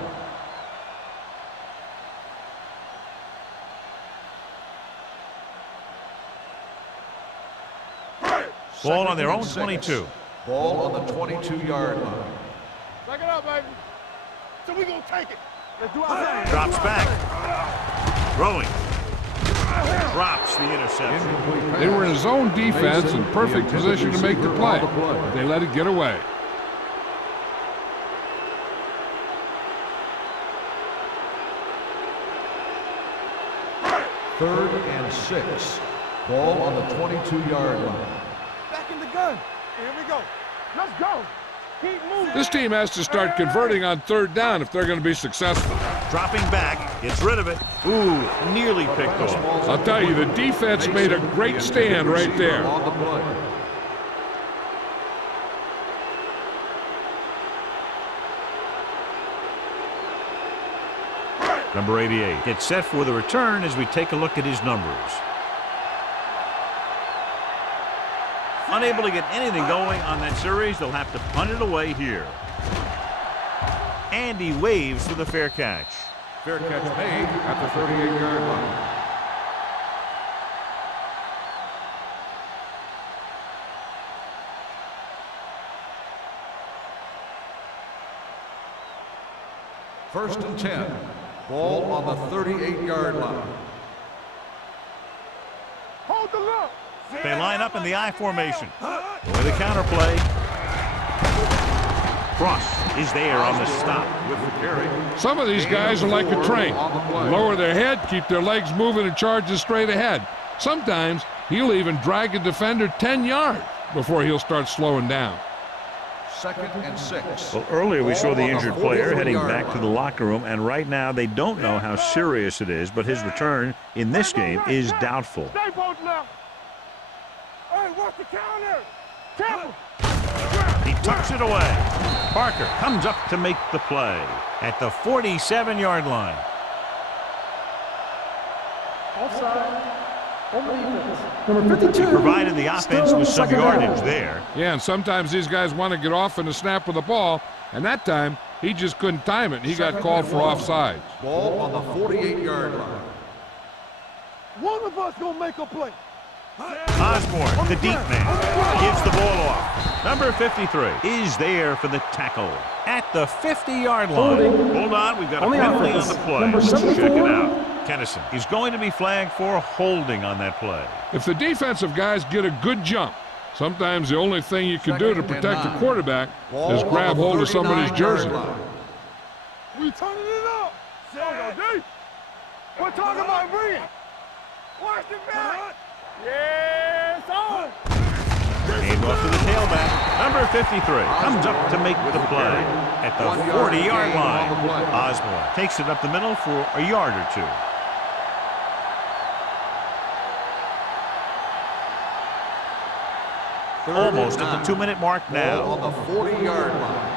Ball on their own 22. Ball on the 22-yard line. Back it up, baby. So we gonna take it. Let's do our thing. Drops back. Throwing. drops the interception. They were in zone defense in perfect position to make the play, but they let it get away. Third and 6. Ball on the 22-yard line. Back in the gun. Here we go. Let's go. Keep moving. This team has to start converting on third down if they're going to be successful. Dropping back, gets rid of it. Ooh, nearly picked off. I'll tell you, the defense made a great stand right there. On the play. Number 88 gets set for the return as we take a look at his numbers. Unable to get anything going on that series, they'll have to punt it away here. And he waves for the fair catch. Fair catch made at the 38-yard line. First and 10. Ball on the 38-yard line. Hold the look. They line up in the I formation. With a counterplay. Cross is there on the stop. With the carry. Some of these guys are like a train. Lower their head, keep their legs moving, and charges straight ahead. Sometimes he'll even drag a defender 10 yards before he'll start slowing down. Second and 6. Well, earlier we saw the injured player heading back to the locker room, and right now they don't know how serious it is, but his return in this game is doubtful. Stay both left. Hey, what's the counter? Careful. He tucks it away. Parker comes up to make the play at the 47-yard line. Offside. On the defense. Number 52. He provided the offense with some Second down. yardage there. Yeah, and sometimes these guys want to get off in the snap with the ball, and that time he just couldn't time it, and he got called for offsides. Ball on the 48-yard line. One of us gonna make a play. Osborne, the deep man, gives the ball off. Number 53 is there for the tackle at the 50-yard line. Holding. Hold on, we've got a On the penalty on offense. the play. Number Let's check it 74. out. Kennison is going to be flagged for holding on that play. If the defensive guys get a good jump, sometimes the only thing you can do to protect the quarterback is grab hold of somebody's jersey. We turning it up. D. We're talking about Bree. Watch the back. Yes, on. Hand off to the tailback. Number 53 comes up to make the play at the 40-yard line. Osborne takes it up the middle for a yard or two. Almost at the 2-minute mark now. Ball on the 40-yard line.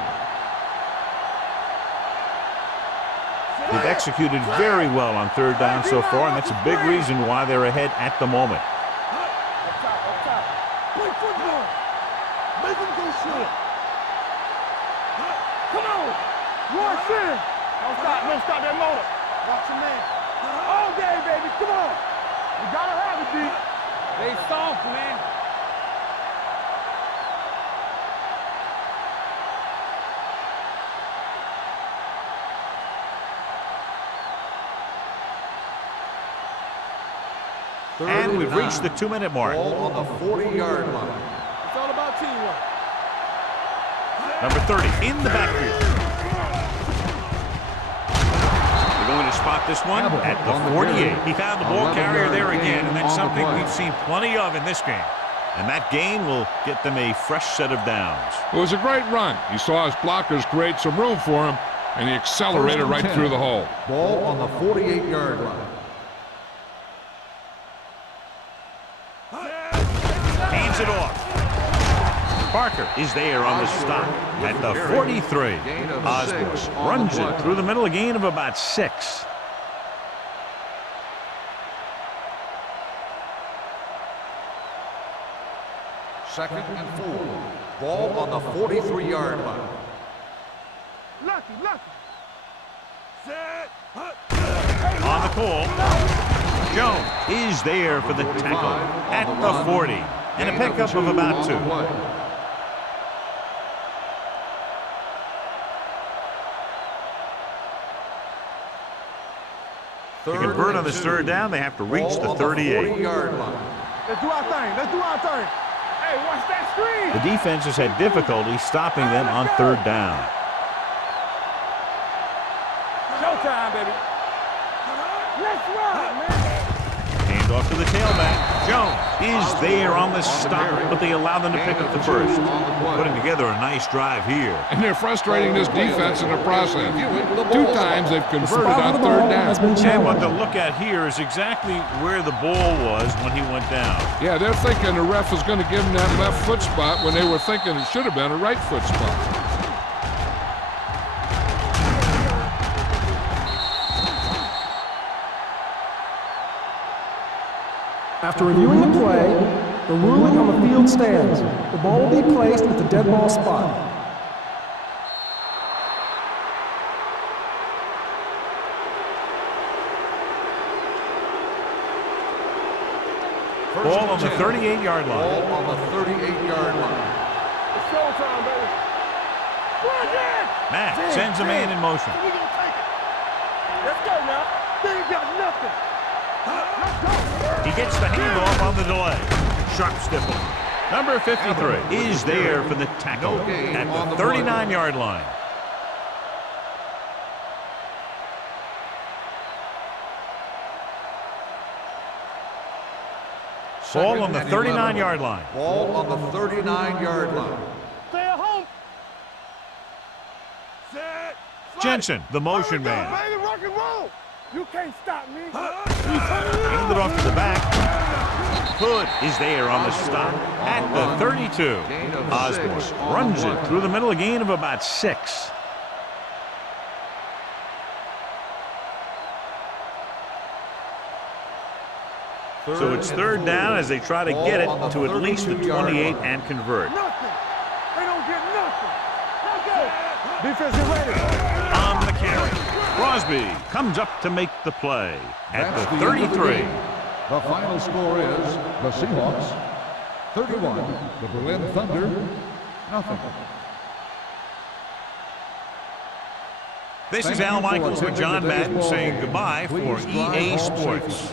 They've executed very well on third down so far, and that's a big reason why they're ahead at the moment. Up top. Play football. Make them go short. Come on. Rush in. Don't stop that motor. Watch your man. All day, baby. Come on. You gotta have it, D. They soft, man. And we've reached the 2-minute mark. Ball on the 40-yard line. It's all about teamwork. Number 30 in the backfield. We're going to spot this one at the 48. He found the ball carrier there again, and that's something we've seen plenty of in this game. And that gain will get them a fresh set of downs. It was a great run. He saw his blockers create some room for him, and he accelerated right through the hole. Ball on the 48-yard line. Hands it off. Parker is there on the stop at the 43. Osborne runs it through the middle, a gain of about 6. Second and 4. Ball on the 43-yard line. Lucky. Set. On the call. Jones is there for the tackle at the 40. And a pickup of about 2. To convert on this third down, they have to reach the 38. 40-yard line. Let's do our thing. Let's do our thing. Hey, watch that screen. The defense has had difficulty stopping them on third down. Showtime, baby. Let's run, man. Hand off to the tailback. Jones is there on the stop, but they allow them to pick up the first. Putting together a nice drive here. And they're frustrating this defense in the process. 2 times they've converted on third down. And what they'll look at here is exactly where the ball was when he went down. Yeah, they're thinking the ref was going to give them that left foot spot when they were thinking it should have been a right foot spot. After reviewing the play, the ruling on the field stands. The ball will be placed at the dead ball spot. Ball on the 38-yard line. Ball on the 38-yard line. It's showtime, baby. Run it! Matt sends a man in motion. We gonna take it. Let's go now. They ain't got nothing. Let's go. He gets the handoff on the delay. Sharp stiffle. Number 53 is there for the tackle at the 39-yard line. Ball on the 39-yard line. Ball on the 39-yard line. Stay at home. Set. Jensen, the motion man. Baby, rock and roll. You can't stop me. Handed off to the back. Hood is there on the stop at the 32. Osborne runs it through the middle, a gain of about 6. So it's third down as they try to get it to at least the 28 and convert. Nothing. They don't get nothing. Let's go. Defense is ready. On the carry, Crosby comes up to make the play at the 33. The final score is the Seahawks 31, the Berlin Thunder 0. This is Al Michaels with John Madden saying goodbye for EA Sports.